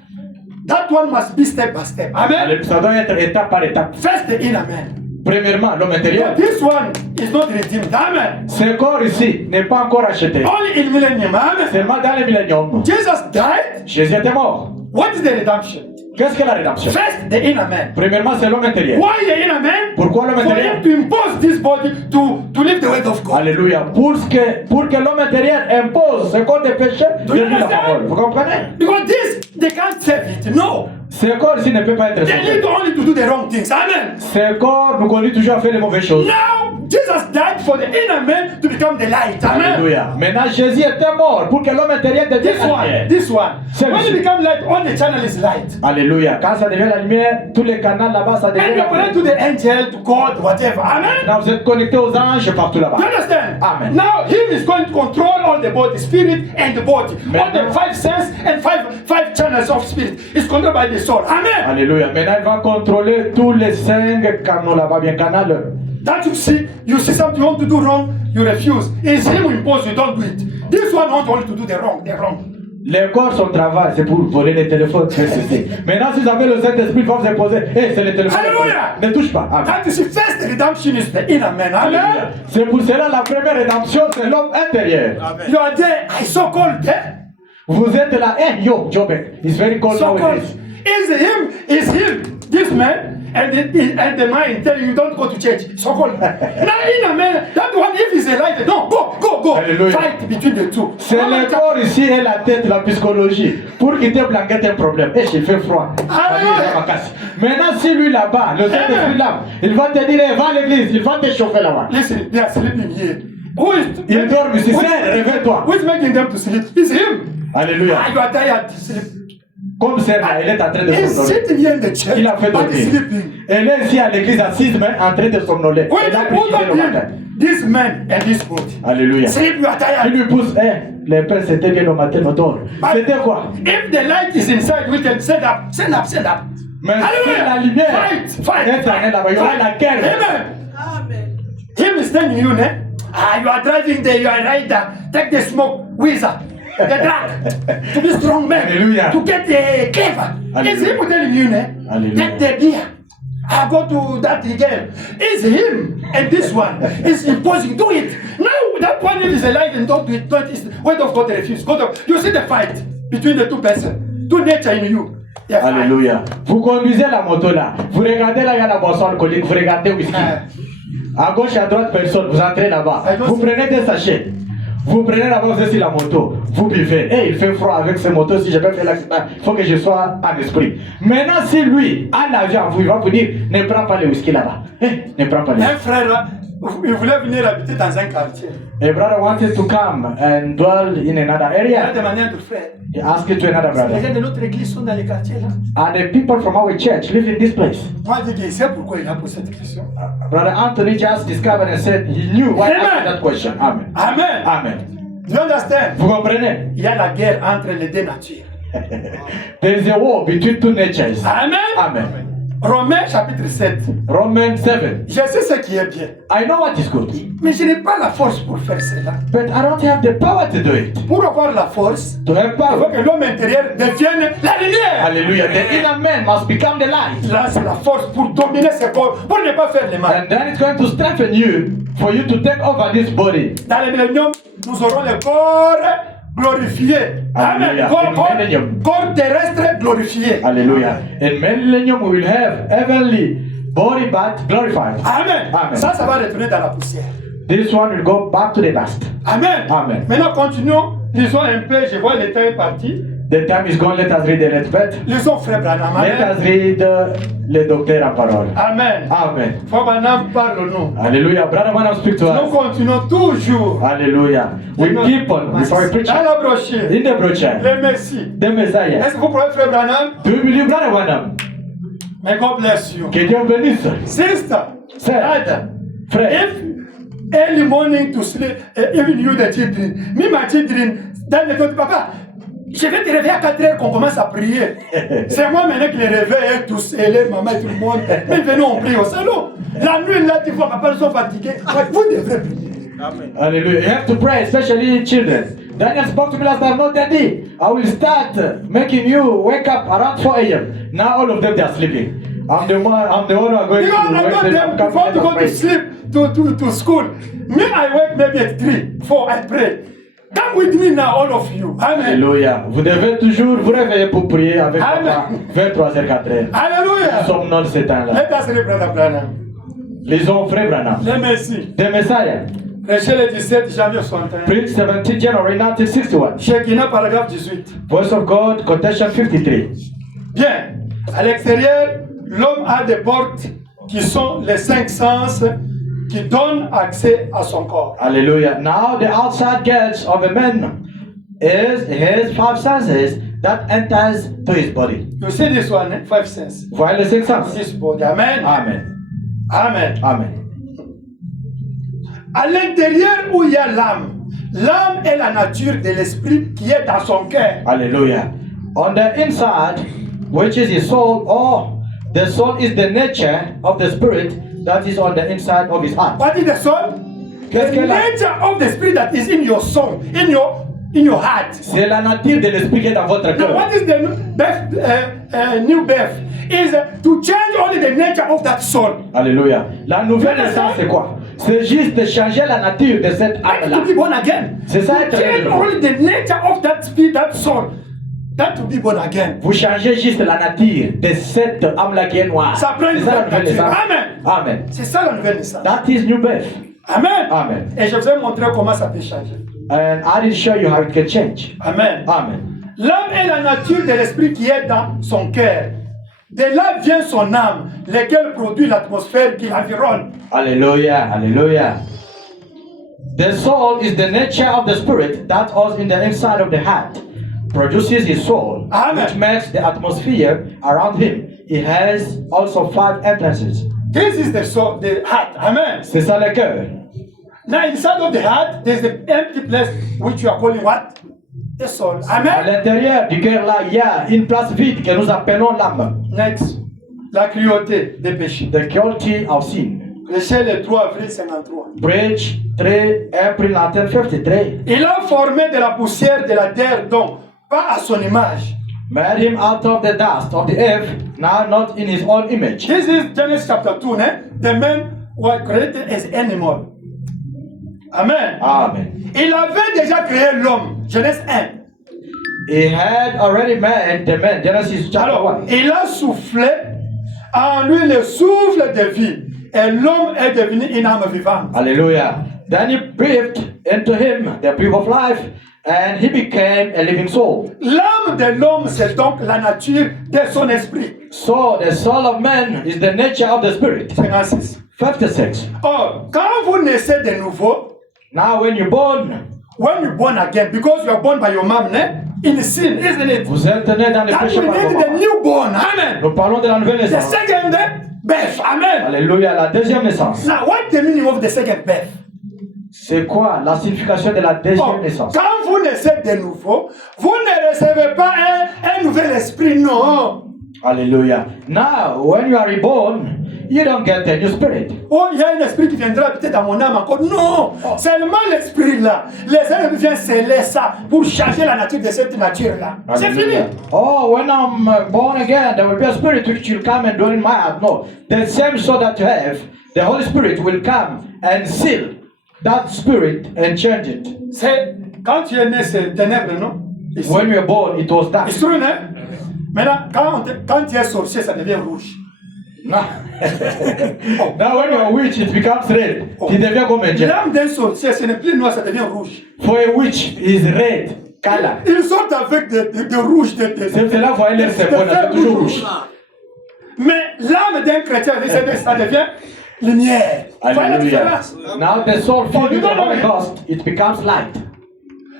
that one must be step by step. Amen. Allez, ça doit être étape par étape. First the inner man. Premièrement, l'homme intérieur. This one is not redeemed. Amen. Ce corps ici n'est pas encore acheté. Only in millennium. Amen. Seulement dans le millénium. Jesus died. Jésus était mort. What is the redemption? Qu'est-ce que la rédemption? First the inner man. Premièrement, c'est l'homme intérieur. Why the inner man? Pourquoi l'homme For intérieur? him to impose this body to live the word of God. Alléluia. Pour que l'homme intérieur impose ce corps de péché de you vivre la understand? parole. Vous comprenez? Because this, they can't save it. No. Ce corps ici ne peut pas être They sauvé. need only to do the wrong things. Amen. Ce corps nous conduit toujours à faire les mauvaises choses. Now, Jesus died for the inner man to become the light. Amen. Alléluia. Maintenant, Jésus était mort pour que l'homme intérieur devienne This la one, lumière. this one. Celui-ci. When you become light, all the channel is light. Alléluia. Quand ça devient la lumière, tous les canaux là-bas, ça And devient you're la connected to the angel, to God, whatever. Amen. Now vous êtes connectés aux anges partout là-bas. You understand? Amen. Now him is going to control all the body, spirit and the body. All the Maintenant- five senses and five channels of spirit is controlled by the soul. Amen. Alléluia. Maintenant, il va contrôler tous les 5 canaux là-bas, bien canal. That you see something you want to do wrong, you refuse. It's him who imposes, you don't do it. This one wants only to do the wrong. Les corps, son travail, c'est pour voler les téléphones. C'est ceci. Maintenant, si vous avez le Saint-Esprit, il va vous imposer. Hey, c'est le téléphone. Alléluia. Ne touche pas. Amen. That you see, first redemption is the inner man. Alléluia. Amen. C'est pour cela la première rédemption, c'est l'homme intérieur. You are there, I so called there. Vous êtes là, hey, yo, Jobek. It's very cold So called. nowadays. Is him, this man, and the mind telling you don't go to church. So called. Now inner man, that one, if he's a light, no, go. Hallelujah. Fight between the two. C'est le corps ici et la tête, la psychologie. Pour quitter blanquette un problème. Et il fait froid. Alléluia. Maintenant, si lui là-bas, le Saint-Esprit là, il va te dire, va à l'église, il va te chauffer là-bas. Listen, they are sleeping here. Who is? Il dort ici, réveille-toi. Who is making them to sleep? It's him. Alléluia. Ah, you are tired. Sleep. Comme c'est là, elle est en train de He's somnoler. sitting here in the church, Il a fait but dormir. he's sleeping. Elle est ici à l'église assise, mais en train de somnoler. When Elle a they put prié le on matin. him, this man and this boat, Alléluia. sleep, you are Il tired. lui pousse, les pères, c'était bien le matin, on dort. C'était quoi? If the light is inside, we can stand up, stand up, stand up. Mais c'est la lumière. Fight. Éternelle, là-bas, il y aura la guerre. Amen. Him is telling you, ne? You are driving there, you are rider. Take the smoke, whizzer, the drag. To be strong man. Hallelujah. To get the clever. It's him telling you, ne? Hallelujah. Take the beer. I go to that again. It's him and this one is imposing. Do it. Now that one is alive and don't do it. Don't. Word of God refuse. God of, you see the fight between the two persons. Two nature in you. They fight. Alléluia. Vous conduisez la moto là. Vous regardez là, il y a la boisson alcoolique. Vous regardez whisky. À gauche et à droite, personne. Vous entrez là-bas. Vous prenez des sachets. Vous prenez là-bas, vous êtes sur la moto. Vous buvez. Il fait froid avec ces motos. Si je vais faire l'accident, il faut que je sois en esprit. Maintenant, si lui, à l'avion, il va vous dire, ne prends pas le whisky là-bas. Ne prends pas le whisky. Un frère, il voulait venir habiter dans un quartier. A brother wanted to come and dwell in another Il a area. demandé à notre frère. He asked it to another Les brother. gens de notre église sont dans les quartiers là. And the people from our church live in this place. Moi, je dis qu'il sait pourquoi il a posé cette question. Brother Anthony just discovered and said he knew why Amen. asking that question. Amen. Amen. Amen. Do you understand? Vous comprenez? Il y a la guerre entre les deux natures. There is a war between two natures. Amen. Amen. Romains chapitre 7. Romans 7. Je sais ce qui est bien. I know what is good, Mais je n'ai pas la force pour faire cela. but I don't have the power to do it. Pour avoir la force, To have il faut power. que l'homme intérieur devienne la lumière. Hallelujah. The inner man must become the light. Là, c'est la force pour dominer ce corps, pour ne pas faire le mal. And then it's going to strengthen you for you to take over this body. Dans le millénium, nous aurons le corps glorifié. Amen. Alléluia. Corps terrestre glorifié. Hallelujah. In millennium we will have heavenly body but glorified. Amen. Amen. Ça va retourner dans la poussière. This one will go back to the dust. Amen. Amen. Maintenant, continuons. Lisons un peu. Je vois le temps est parti. The time is gone. Let us read a little bit. Lisons Frère Branham. Let Amen. us read le docteur en parole. Amen. Amen. Frère Branham, parle-nous. Hallelujah. Brother, when I speak to Nous us. continuons toujours. Hallelujah. We keep on before we preach. Dans la brochure. In the brochure, Les messies. the Messiah. Est-ce que vous pouvez Frère Branham? Do you believe, Brother Branham? May God bless you. Que Dieu bénisse. Sister, Sir, brother, frère. if early morning to sleep, even you the children, me my children, dans le temps, papa, je vais te réveiller à 4 heures qu'on commence à prier. C'est moi maintenant qui les réveille, tous, et les mamans et tout le monde. Mais venez, on prie au salon. La nuit, là, tu vois, papa, ils sont fatigués. Vous devrez prier. Hallelujah. You have to pray, especially children. Daniel spoke to me last time, no daddy, I will start making you wake up around 4 a.m. Now all of them, they are sleeping. I'm the one who are going You know, I to got wake them them before up. to go to sleep, to school. Me, I wake maybe at 3, 4, I pray. Come with me now, all of you. Amen. Alléluia. Vous devez toujours vous réveiller pour prier avec Amen. papa vers 3h, 4h. Hallelujah. Nous sommes dans ce temps-là. Let us read Brother Branham. Lisons Frère Branham. Les messies. The Messiah. Prêché le 17 janvier 61. Preached 17 January 1961. Shekinah, paragraphe 18. Voice of God, quotation 53. Bien. À l'extérieur, l'homme a des portes qui sont les 5 sens qui donnent accès à son corps. Hallelujah. Now the outside gates of a man is his 5 senses that enters to his body. You see this one, 5 sense. Voyez les 5 sens. This body. Amen. Amen. Amen. Amen. À l'intérieur où il y a l'âme, l'âme est la nature de l'esprit qui est dans son cœur. Hallelujah. On the inside, which is his soul, or the soul is the nature of the spirit that is on the inside of his heart. What is the soul? Qu'est-ce The que la- nature of the spirit that is in your soul, in your heart. C'est la nature de l'esprit qui est dans votre Now, cœur. what is the new birth? Is to change only the nature of that soul. Alléluia. La nouvelle naissance, c'est quoi? C'est juste de changer la nature de cette Like âme-là. to be born again. C'est ça, To être change nouveau. only the nature of that spirit, that soul. That to be born again. Vous changez juste la nature de cette âme-là qui est noire. Ça prend une C'est ça la nouvelle nouvelle nature. naissance. Amen. Amen. C'est ça la nouvelle naissance. That is new birth. Amen. Amen. Et je vous ai montré comment ça peut changer. And I will show you how it can change. Amen. Amen. L'âme est la nature de l'esprit qui est dans son cœur. De là vient son âme, laquelle produit l'atmosphère qui l'environne. Hallelujah. Hallelujah. The soul is the nature of the spirit that was in the inside of the heart. produces his soul, Amen. which makes the atmosphere around him. He has also 5 entrances. This is the soul, the heart. Amen. C'est ça le cœur. Now inside of the heart, there's the empty place which you are calling what? The soul. À Amen. l'intérieur du cœur, là, il y a une place vide que nous appelons l'âme. Next. La cruauté des péchés. The guilty of sin. Péché le 3 avril 53. Bridge 3 April 1953 Il a formé de la poussière de la terre, donc pas à son image. made him out of the dust of the earth, now not in his own image. This is Genesis chapter 2. The man was created as animal. Amen. Amen. Il avait déjà créé l'homme. Genèse 1. He had already made the man, Genesis chapter Alors, 1. il a soufflé en lui le souffle de vie. Et l'homme est devenu une âme vivante. Hallelujah. Then he breathed into him the breath of life, and he became a living soul. L'âme de l'homme, c'est donc la nature de son esprit. So the soul of man is the nature of the spirit. 56. 56. Or, quand vous naissez de nouveau, Now when you're born, when you're born again, because you are born by your mom, in sin, isn't it? vous êtes né dans le That péché we par need vos the parents. newborn. Amen. Nous parlons de la nouvelle The naissance. second birth. Amen. Alléluia, la deuxième naissance. Now, what's the meaning of the second birth? C'est quoi la signification de la deuxième Oh, naissance? quand vous naissez de nouveau, vous ne recevez pas un nouvel esprit, non. Hallelujah. Now, when you are reborn, you don't get a new spirit. Oh, il y a un esprit qui viendra peut-être dans mon âme encore. Non, seulement l'esprit là. Les âmes viennent sceller ça pour changer la nature de cette nature-là. C'est fini. Hallelujah. Oh, when I'm born again, there will be a spirit which will come and dwell in my heart. No, the same soul that you have, the Holy Spirit will come and seal that spirit and change it. C'est quand tu es né, c'est ténèbres, non? Ici. When you were born, it was dark. It's true, hein? Maintenant, quand tu es sorcier, ça devient rouge. Now, now when you are a witch, it becomes red. Il devient comme un dieu. L'âme d'un sorcier, ce n'est plus noir, ça devient rouge. For a witch is red color. Ils sortent avec de rouge, C'est là, vous voyez l'air, c'est bon, c'est toujours rouge. Mais l'âme d'un chrétien, ça devient lumière. Vous voyez la Hallelujah. différence? Now the soul filled with the Holy Ghost, it becomes light.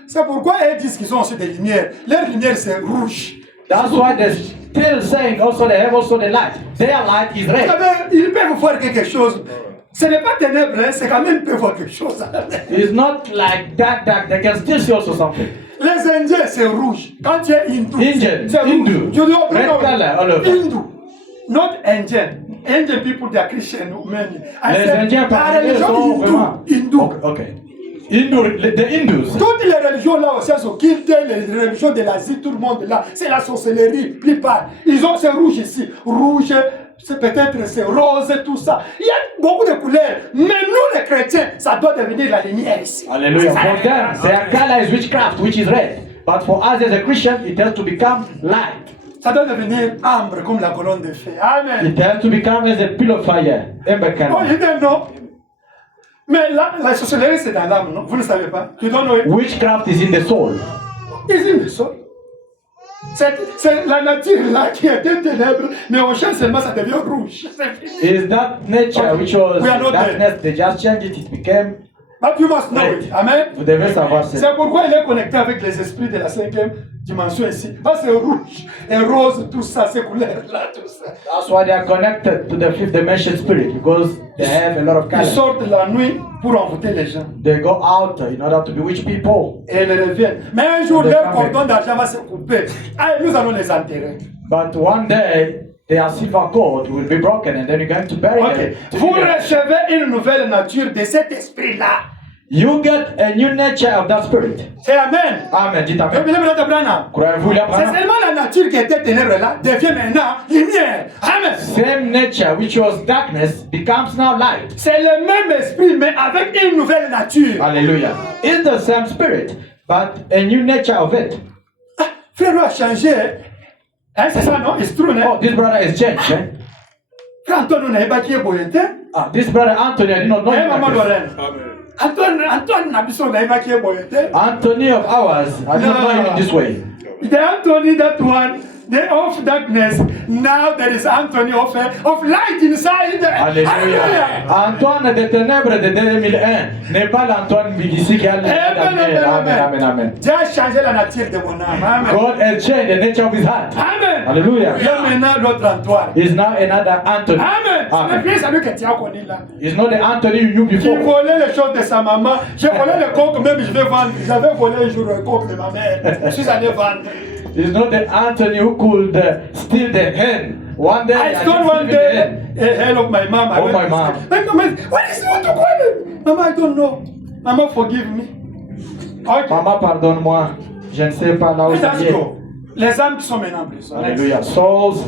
C'est pourquoi ils disent qu'ils ont aussi des lumières. Leur lumière, c'est rouge. That's why they're still saying also they have also the light. Their light is Vous red. savez, ils peuvent voir quelque chose. Ce n'est pas ténèbres, hein, c'est quand même ils peuvent voir quelque chose. It's not like that, they can still see also something. Les Indiens, c'est rouge. Quand tu es hindou, Indian, c'est rouge. Hindu, Je dis, oh, red non, color all over. Hindu. Not Indian. Indian people, they are Christian, many. I Les said, Indiens la parmi eux religion sont hindoue, vraiment. hindoue. Okay. The Hindus. Toutes les religions là aussi, elles sont quittées, les religions de l'Asie, tout le monde là, c'est la sorcellerie, plupart. Ils ont, c'est rouge ici, rouge, c'est peut-être c'est rose, tout ça. Il y a beaucoup de couleurs, mais nous les chrétiens, ça doit devenir la lumière ici. Hallelujah. For them, their color is witchcraft, which is red. But for us as a Christian, it has to become light. Ça doit devenir ambre comme la colonne de feu. Amen. It has to become as a pillar of fire. Ember Oh, color. you don't know. Mais la sorcellerie, c'est dans l'âme, non? Vous ne savez pas? You don't know it? Witchcraft is in the soul. It's in the soul. C'est la nature là qui était ténèbres, mais on change seulement, ça devient rouge. C'est fini. Is that nature which was We are not darkness, they just changed it, it became. But you must know it. Amen. Vous devez savoir ça. C'est pourquoi il est connecté avec les esprits de la 5e dimension ici. Parce que c'est rouge et rose, tout ça, ces couleurs-là, tout ça. That's why they are connected to the 5th dimension spirit, because they have a lot of Ils colors. sortent la nuit pour envoûter les gens. They go out in order to bewitch people. Et ils reviennent. Mais un jour, They leur come cordon d'argent va se couper. Et nous allons les enterrer. But one day, their silver cord will be broken and then you're going to bury Ok. them. Vous recevez une nouvelle nature de cet esprit-là. You get a new nature of that spirit. C'est Amen. Amen. Dites Le Amen. bien de Branham. Croyez-vous C'est l'Abraham? seulement la nature qui était ténèbres là devient maintenant lumière. Amen. Same nature which was darkness becomes now light. C'est le même esprit, mais avec une nouvelle nature. Hallelujah. It's the same spirit, but a new nature of it. Ah, frère a changé. Hein, c'est ça, non? C'est true, Oh, non? this brother is changed. Eh? Frère Antoine, on n'avait pas qui est boyauté. Ah, this brother Anthony, I did not know Hein, him maman like this. Lorraine. Antoine Nabiso, on n'avait pas qui est boyauté. Anthony of ours, I did not know him in this way. The Anthony that one, of darkness. Now there is Anthony of light inside. Alléluia. Antoine des ténèbres de 2001 n'est pas l'Antoine d'ici qui a Amen, amen, amen. Dieu a changé la nature de mon âme. Amen. God has changed the nature of his heart. Amen. Alléluia. Il y a maintenant l'autre Antoine. He's now another Anthony. Amen. Amen. C'est celui que tu as connu là. He's not the Anthony you knew Qui before. volait les choses de sa maman. J'ai volé le coq, même je vais vendre. J'avais volé un jour le coq de ma mère. Je suis allé vendre. He's not the Anthony who could steal the hen. One day, I stole one day a hen of my mom. I Oh, went my to mom. say, Mama, what is what to call it? Mama, I don't know. Mama, forgive me. Okay. Maman, pardonne-moi. Je ne sais pas là où ça Let's vient. go. Les âmes qui sont maintenant en prison. Hallelujah. Souls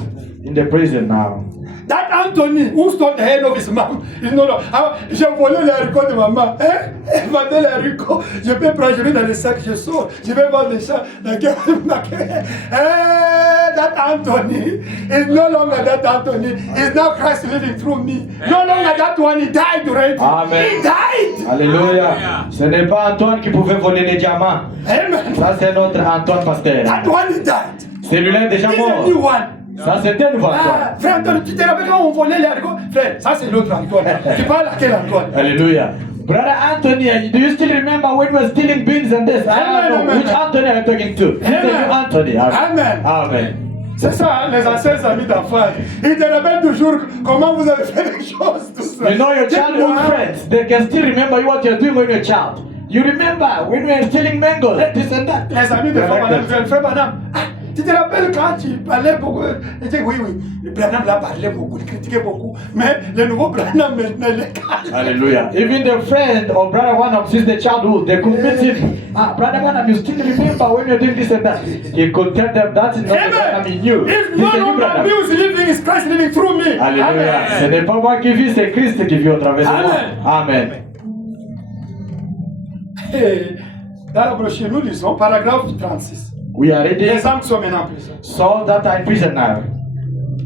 in the prison now. That Anthony who stole the head of his mom is no longer. J'ai volé les haricots de maman. Hein? Elle m'a donné les haricots. Je peux prendre, je vais dans le sac, je sors. Je vais vendre les chats. That Anthony is no longer that Anthony. It's now Christ living through me. No longer that one. He died already. Amen. He died. Alléluia. Ce n'est pas Antoine qui pouvait voler les diamants. Amen. Ça, c'est notre Antoine Pasteur. That one he died. Celui-là est déjà He's a new mort. one. Ça, c'était un nouveau Antoine. Ah, frère Antoine, tu te rappelles quand on volait les haricots? Frère, ça c'est l'autre Antoine. Tu parles à quel Antoine? Hallelujah. Brother Anthony, do you still remember when we were stealing beans and this? I Amen, don't know. amen. Which Anthony are you talking to? He's the new Amen. Anthony. Amen. Amen. C'est ça, hein, les anciens amis d'enfance. Ils te rappellent toujours comment vous avez fait les choses, tout ça. You know your childhood Dites-moi, friends. They can still remember what you're doing when you're a child. You remember when we were stealing mangoes, this and that. les amis de Frère Madame, Frère Madame, tu te rappelles quand tu parlais beaucoup? Il dit oui, le Branham là parlait beaucoup, il critiquait beaucoup, mais le nouveau Branham maintenant il est calme. Hallelujah. Even the friend of Brother Wanham since the childhood, they could meet him. Ah, Brother Wanham, you still remember when you're doing this and that. He could tell them that is not the Branham he knew. It's He's no the new longer Branham. me who's living, it's Christ living through me. Alléluia. Ce Amen. n'est pas moi qui vis, c'est Christ qui vit au travers de moi. Amen. Amen. Et dans la brochure, nous lisons, paragraphe 36. We are reading Les âmes qui sont maintenant en prison. souls that are in prison now.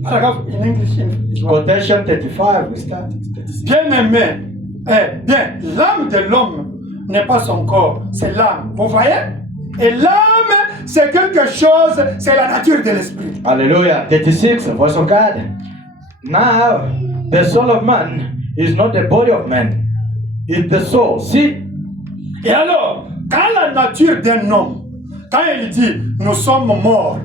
Paragraphe in English. Quotation 35, we start. Bien aimé, bien, l'âme de l'homme n'est pas son corps, c'est l'âme. Vous voyez? Et l'âme, c'est quelque chose, c'est la nature de l'esprit. Hallelujah. 36, verse of God. Now, the soul of man is not the body of man, it's the soul. See? Et alors, quand la nature d'un homme, quand il dit nous sommes morts,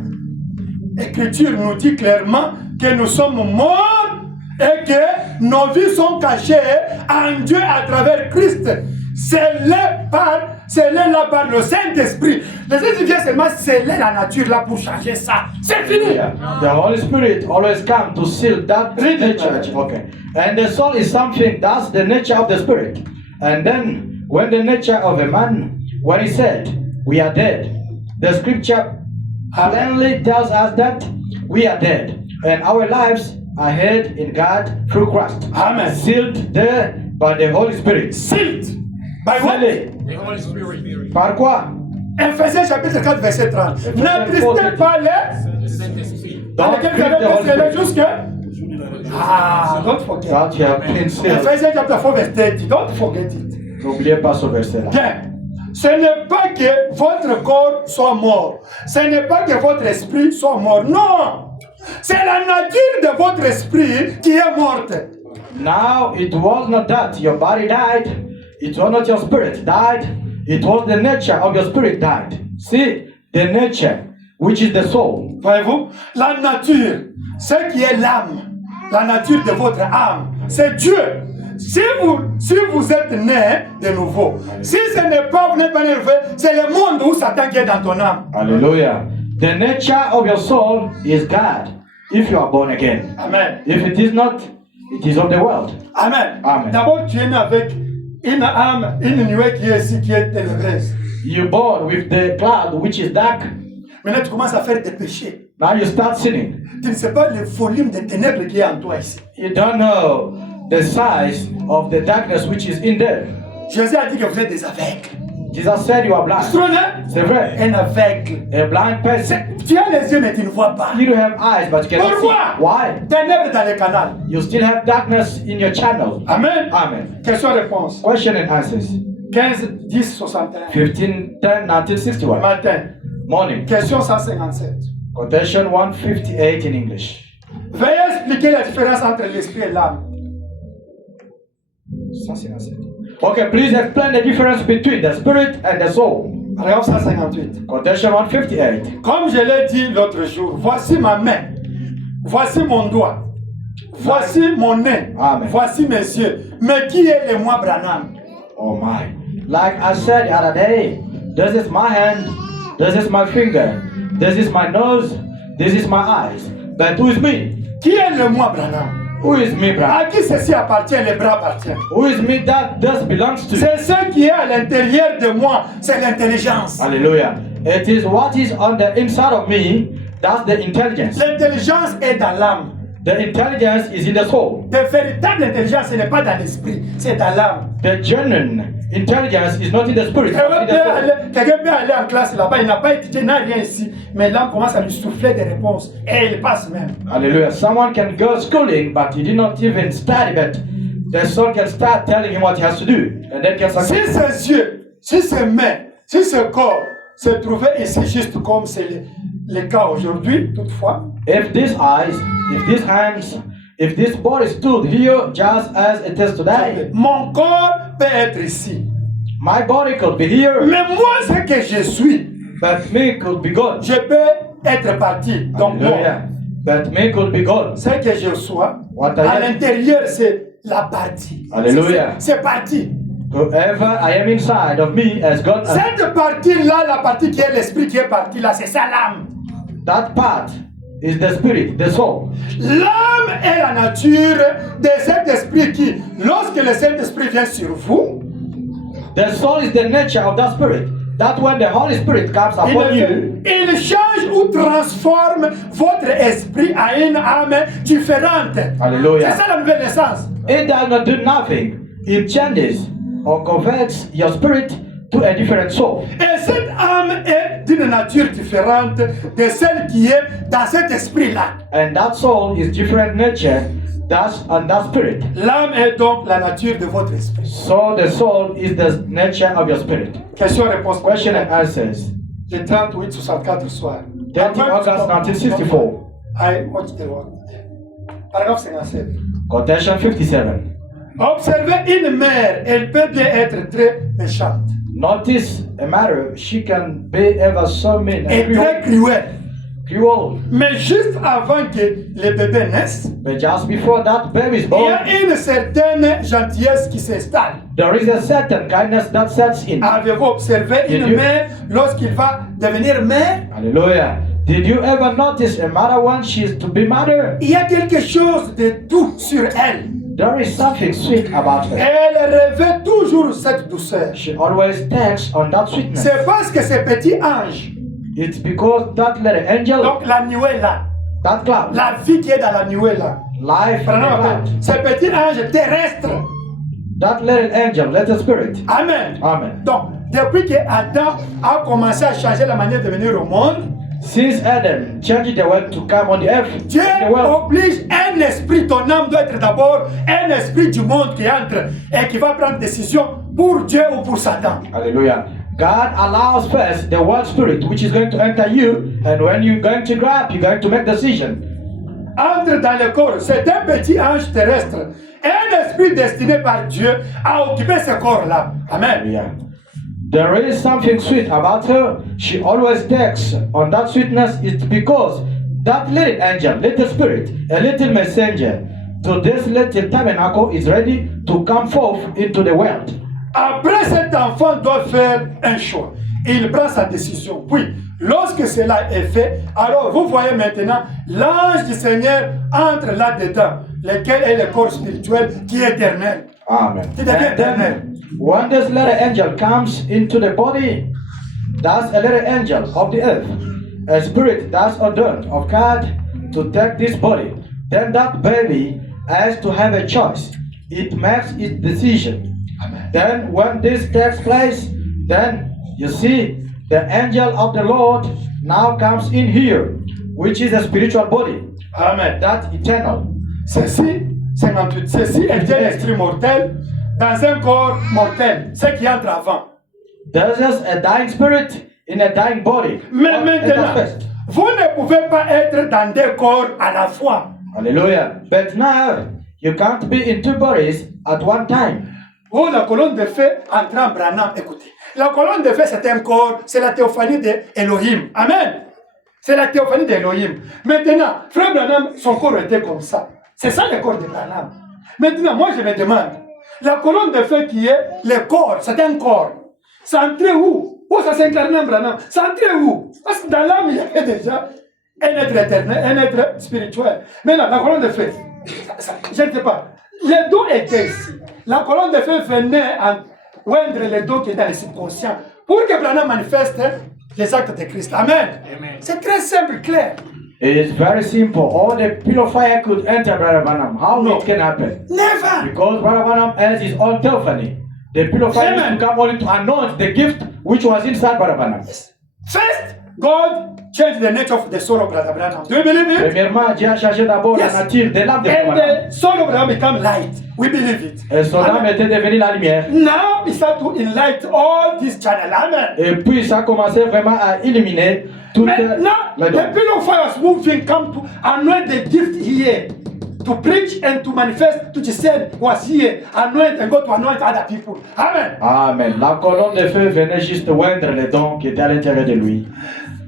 l'Écriture nous dit clairement que nous sommes morts et que nos vies sont cachées en Dieu à travers Christ. C'est là par le Saint-Esprit. Le Saint-Esprit vient seulement sceller la nature là pour changer ça. C'est fini. Yeah. The Holy Spirit always comes to seal that Read it, nature. brother. Okay. And the soul is something, that's the nature of the Spirit. And then, when the nature of a man, when he said, we are dead, the scripture plainly tells us that we are dead. And our lives are hid in God through Christ. Amen. Sealed there by the Holy Spirit. Sealed. By what? Scellé. The Holy Spirit. Par quoi? Ephésiens chapitre 4 verset 30. N'attristez pas les The Saint-Esprit. dans lesquels vous grieve the avez Holy été scellés Spirit. jusque. Ah, don't forget. That you have been sealed. Ephésiens chapitre 4 verset 30. Don't forget it. N'oubliez pas ce verset-là. Bien. Ce n'est pas que votre corps soit mort. Ce n'est pas que votre esprit soit mort. Non. C'est la nature de votre esprit qui est morte. Now it was not that your body died, it was not your spirit died, it was the nature of your spirit died. See, the nature, which is the soul. Voyez-vous? La nature, ce qui est l'âme, la nature de votre âme, c'est Dieu. Si vous êtes né de nouveau, si ce n'est pas, vous n'êtes pas né de nouveau, c'est le monde où Satan qui est dans ton âme. Hallelujah. The nature of your soul is God, if you are born again. Amen. If it is not, it is of the world. Amen. Amen. D'abord, tu es né avec une âme, une nuée qui est ici, qui est ténébreuse. You're born with the cloud, which is dark. Maintenant, tu commences à faire des péchés. Now you start sinning. Tu ne sais pas le volume de ténèbres qui est en toi ici. You don't know the size of the darkness which is in there. Jésus a dit que vous êtes des aveugles. Jesus said you are blind. C'est vrai. Un aveugle. A blind person. Tu as les yeux, mais tu ne vois pas. You don't have eyes, but you cannot Pourquoi? see. Why? Ténèbres dans le canal. You still have darkness in your channel. Amen. Amen. Question-réponse. Question and answers. 15, 10, 61. 15, 10, 1961. Matin. Morning. Question 157. Quotation 158 in English. Veuillez expliquer la différence entre l'esprit et l'âme. Ça, c'est assez. Okay, please explain the difference between the spirit and the soul. Paragraphe 158. Quotation 158. Comme je l'ai dit l'autre jour, voici ma main, voici mon doigt, voici mon nez, Amen. voici mes yeux. Mais qui est le moi Branham? Oh my. Like I said the other day, this is my hand, this is my finger, this is my nose, this is my eyes. But who is me? Qui est le moi Branham? Who is me, À brother? qui ceci appartient, les bras appartiennent? Who is me that this belongs to? C'est ce qui est à l'intérieur de moi, c'est l'intelligence. Hallelujah. It is what is on the inside of me, that's the intelligence. L'intelligence est dans l'âme. The intelligence is in the soul. La véritable intelligence, ce n'est pas dans l'esprit, c'est dans l'âme. The genuine intelligence is not in the spirit, but in the soul. Quelqu'un peut aller en classe là-bas, il n'a pas étudié, il n'a rien ici, mais l'âme commence à lui souffler des réponses et il passe même. Hallelujah. Someone can go schooling, but he did not even study, but the soul can start telling him what he has to do. And then can Si succeed. ses yeux, si ses mains, si ce corps se trouvait ici juste comme c'est le cas aujourd'hui, toutefois, If these eyes, if these hands, if this body stood here just as it is today, mon corps peut être ici. my body could be here, Mais moi, ce que je suis, but me could be gone. je peux être parti. Donc, moi, Hallelujah. But me could be gone. ce que je sois, What I à am. l'intérieur, c'est la partie. Alléluia. C'est parti. Whoever I am inside of me has got Cette partie-là, la partie qui est l'esprit qui est parti là, c'est ça l'âme. that part is the spirit, the soul. L'âme est la nature de cet esprit qui, lorsque le Saint-Esprit vient sur vous, The soul is the nature of that spirit. That when the Holy Spirit comes upon you, il change ou transforme votre esprit à une âme différente. Hallelujah. C'est ça la nouvelle naissance. it does not do nothing. It changes or converts your spirit to a different soul. Et cette âme est d'une nature différente de celle qui est dans cet esprit-là. And that soul is different nature, that's and that spirit. L'âme est donc la nature de votre esprit. So the soul is the nature of your spirit. Question-réponse. Question and answers. Le 38-64 soir. 30 August 1964. I watch the word. Paragraphe 57. Quotation 57. Observez une mère, elle peut bien être très méchante Notice a matter, she can be ever so mean et and très cruelle. cruel. Mais juste avant que le bébé naisse, But just before that baby is il y born, a une certaine gentillesse qui s'installe. there is a certain kindness that sets in. Avez-vous observé Did une you- mère lorsqu'il va devenir mère? Hallelujah. Did you ever notice a mother when she is to be mother? Il y a quelque chose de doux sur elle. There is something sweet about her. Elle revêt toujours cette douceur. She always takes on that sweetness. C'est parce que ces petits anges, It's because that little angel, donc la nuée là, that cloud, la vie qui est dans la nuée là, life in the cloud, ces petits anges terrestres. that little angel, little spirit. Amen. Amen. Donc, depuis que Adam a commencé à changer la manière de venir au monde, Since Adam changed the world to come on the earth, Dieu the world, oblige un esprit, ton âme doit être d'abord un esprit du monde qui entre et qui va prendre décision pour Dieu ou pour Satan. hallelujah. God allows first the world spirit, which is going to enter you, and when you're going to grab, you're going to make decision. Entre dans le corps, c'est un petit ange terrestre, un esprit destiné par Dieu à occuper ce corps-là. Amen. Yeah. There is something sweet about her. She always takes on that sweetness. It's because that little angel, little spirit, a little messenger to this little tabernacle is ready to come forth into the world. Après, cet enfant doit faire un choix. Il prend sa décision. Puis, lorsque cela est fait, alors vous voyez maintenant l'ange du Seigneur entre là-dedans, lequel est le corps spirituel qui est éternel. Amen. Qui devient éternel. When this little angel comes into the body, that's a little angel of the earth, a spirit that's ordained of God to take this body. Then that baby has to have a choice. It makes its decision. Then when this takes place, then you see the angel of the Lord now comes in here, which is a spiritual body, Amen. that eternal. Ceci, 58, ceci est un esprit mortel dans un corps mortel, ce qui entre avant. There's just a dying spirit in a dying body. Mais What- maintenant, that's first. vous ne pouvez pas être dans deux corps à la fois. Hallelujah. But now, you can't be in two bodies at one time. Oh, la colonne de feu entre en Branham, écoutez. La colonne de feu, c'est un corps, c'est la théophanie d'Elohim. Amen. C'est la théophanie d'Elohim. Maintenant, frère Branham, son corps était comme ça. C'est ça le corps de Branham. Maintenant, moi je me demande, la colonne de feu qui est le corps, c'est un corps. C'est entré où? Où ça s'incarne en Branham? C'est entré où? Parce que dans l'âme, il y avait déjà un être éternel, un être spirituel. Maintenant, la colonne de feu, je ne sais pas. Les dos étaient ici. La colonne de feu venait oindre les dos qui étaient dans le subconscient pour que Branham manifeste les actes de Christ. Amen. C'est très simple, clair. It's very simple. All the pillar of fire could enter Brother Branham. How it can happen? Never. Because Brother Branham has his own theophany. The pillar of fire Amen. used to come only to anoint the gift which was inside Brother Branham. First, God changed the nature of the soul of Brother Branham. Do you believe it? Premièrement, Dieu a changé d'abord Yes. la nature de l'âme de Brother And Branham. the soul of Branham became light. We believe it. Et son âme Amen. était devenue la lumière. Now he start to enlighten all these channels. Amen. Et puis ça a commencé vraiment à illuminer toutes Now, les the dons. pillar of fire was moving, come to anoint the gift here. To preach and to manifest to the said was here. Anoint and go to anoint other people. Amen. Amen. La colonne de feu venait juste oindre les dons qui étaient à l'intérieur de lui.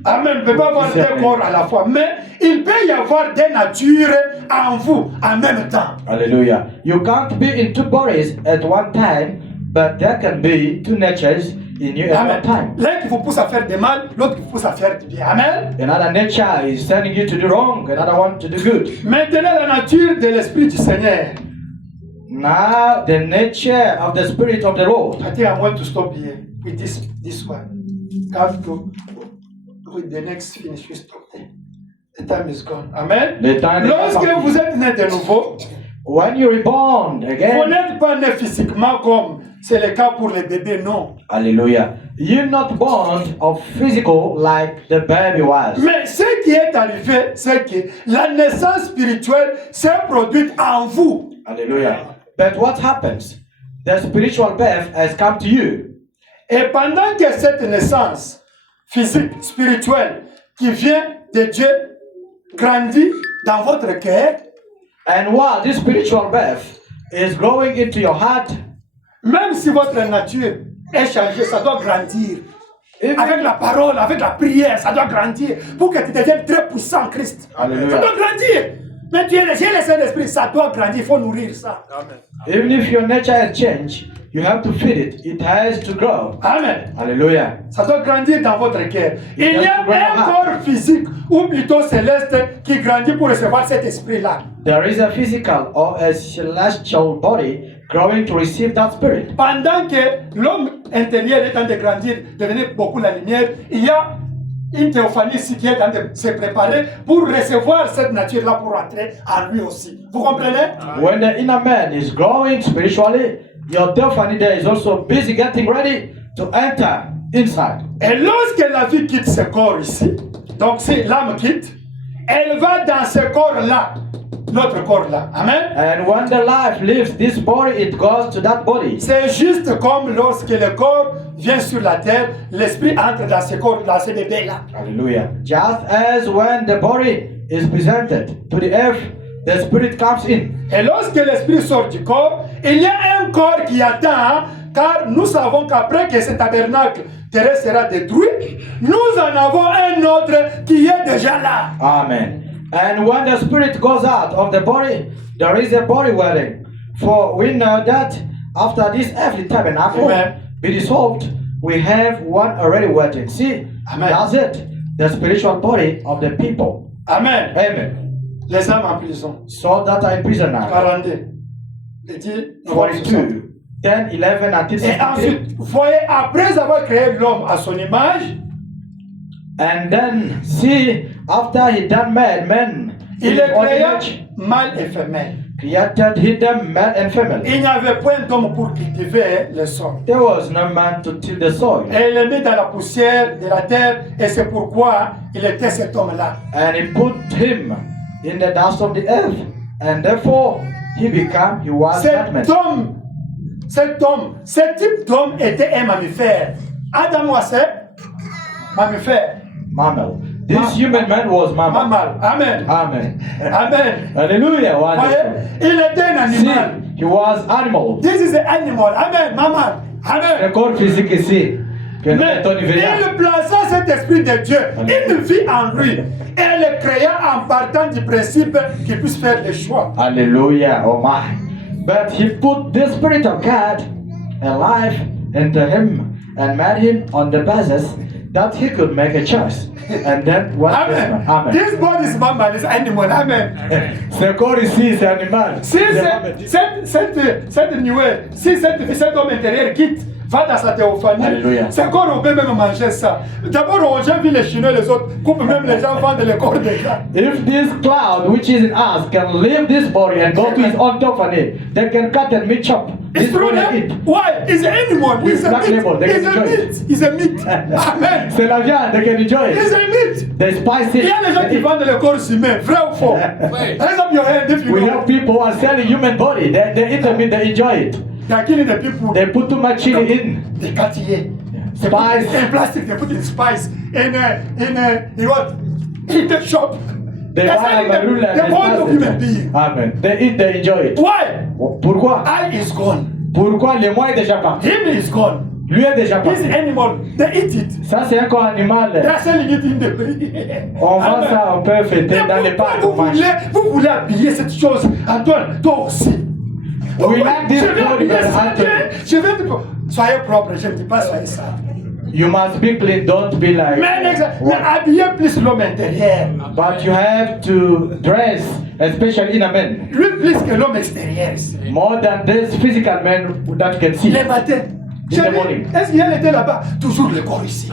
Amen. Il ne peut pas avoir deux corps à la fois, mais il peut y avoir des natures en vous en même temps. Hallelujah. You can't be in two bodies at one time, but there can be two natures in you at one Amen. time. L'un qui vous pousse à faire du mal, l'autre qui vous pousse à faire du bien. Amen. Another nature is sending you to do wrong, another one to do good. Maintenant, la nature de l'Esprit du Seigneur. Now, the nature of the Spirit of the Lord. I think I want to stop here with this one. Come to with the next finish. We stop there. The time is gone. Amen. Le temps est Lorsque parti. vous êtes né de nouveau, When you reborn vous again, n'êtes pas né physiquement comme c'est le cas pour les bébés, non. hallelujah, you're not born of physical like the baby was. Mais ce qui est arrivé, c'est que la naissance spirituelle s'est produite en vous. Hallelujah. But what happens? The spiritual birth has come to you. Et pendant que cette naissance physique, spirituelle, qui vient de Dieu, grandit dans votre cœur, And while this spiritual birth is growing into your heart, même si votre nature est changée, ça doit grandir. even, Avec la parole, avec la prière, ça doit grandir pour que tu deviennes très puissant en Christ. Alléluia. Ça doit grandir. Mais tu es le Saint-Esprit, ça doit grandir, il faut nourrir ça. even if your nature has changed, you have to feed it. It has to grow. Amen. Hallelujah. Ça doit grandir dans votre cœur. Il y a It has to grow un up. corps physique ou plutôt céleste qui grandit pour recevoir cet esprit-là. There is a physical or a celestial body growing to receive that spirit. Pendant que l'homme intérieur est en train de grandir, devenir beaucoup la lumière, il y a une théophanie ici qui est en train de se préparer pour recevoir cette nature-là pour entrer en lui aussi. Vous comprenez? When the inner man is growing spiritually, your theophany there is also busy getting ready to enter inside. Et lorsque la vie quitte ce corps ici, donc si l'âme quitte, elle va dans ce corps-là, notre corps-là. Amen. And when the life leaves this body, it goes to that body. C'est juste comme lorsque le corps vient sur la terre, l'esprit entre dans ce corps, dans ce bébé-là. Hallelujah. Just as when the body is presented to the earth, the spirit comes in. Et lorsque l'esprit sort du corps, il y a un corps qui attend, hein, car nous savons qu'après que ce tabernacle terrestre sera détruit, nous en avons un autre qui est déjà là. Amen. And when the spirit goes out of the body, there is a body waiting. For we know that after this earthly tabernacle Amen. be dissolved, we have one already waiting. See, Amen. that's it. The spiritual body of the people. Amen. Amen. Les âmes en prison. So that are in prison now. 42. Il dit, nous voyons ça. 42, 10, 11, until Et 63. ensuite, vous voyez, après avoir créé l'homme à son image, And then see, after he done man, il in est his own créé image, mâle et femelle. created he them male and female. Il n'y avait point d'homme pour cultiver le sol. There was no man to till the soil. Et il est mis dans la poussière de la terre, et c'est pourquoi il était cet homme-là. And he put him in the dust of the earth, and therefore he was that man. Ce type d'homme était un mammifère. Adam was a mammifère. Mammal. This human man was Mama. Maman. Amen. Amen. Amen. Hallelujah. Voyez, Wonderful. il était un animal. See, he was animal. This is an animal. Amen. Maman. Le Amen. corps physique ici. Que nous Mais mettons du veillard. il plaça cet esprit de Dieu. Il vit en lui. Et le créa en partant du principe qu'il puisse faire le choix. Hallelujah. Oh my. But he put the Spirit of God alive into him and made him on the basis that he could make a choice. And then what? Amen. Amen. This body is maman, is animal. Amen. Ce corps ici, c'est animal. Si C'est cette nuée, si cet homme intérieur quitte, va dans sa théophanie, Alléluia. c'est corps on peut même manger ça. D'abord, on j'ai vu les Chinois et les autres, coupent même les enfants de le corps des gars. If this cloud which is in us can leave this body and go to his own company, they can cut and meat chop. It's This true, body eh? eat. Why? It's an animal. With It's a black meat. label, they It's can a enjoy meat. it. It's a meat. Amen. C'est la viande, they can enjoy It's it. a meat. They spice Il it. y a les gens qui They eat. vendent le corps humain, vrai ou faux? Raise up your hand if you We know. have people who are selling human body. They eat the meat, they enjoy it. They're killing the people. They put too much chili in. They cut it. Spice. In plastic, they put in spice. In what? In the shop. They They're buy selling a marula the and body of human spice being. it. Amen. They eat, they enjoy it. Why? Pourquoi? I is gone. Pourquoi le moi est déjà parti? Him is gone. Lui est déjà This parti. animal, they eat it. Ça, c'est un corps animal. They're selling it in the. On vend Amen. ça, on peut fêter Mais dans les pourquoi parcs. on mange. vous voulez habiller cette chose, Antoine, toi aussi. We like this Je vais body, habiller but ça, Anthony. je vais soyez propre, je ne dis pas soyez ça. You must be clean, don't be like. Mais habiller plus l'homme intérieur. But you have to dress, especially in a man, Lui plus que l'homme extérieur. more than this physical man that you can see. Les matins. In the morning. Est-ce qu'il y a l'été là-bas? Toujours le corps ici.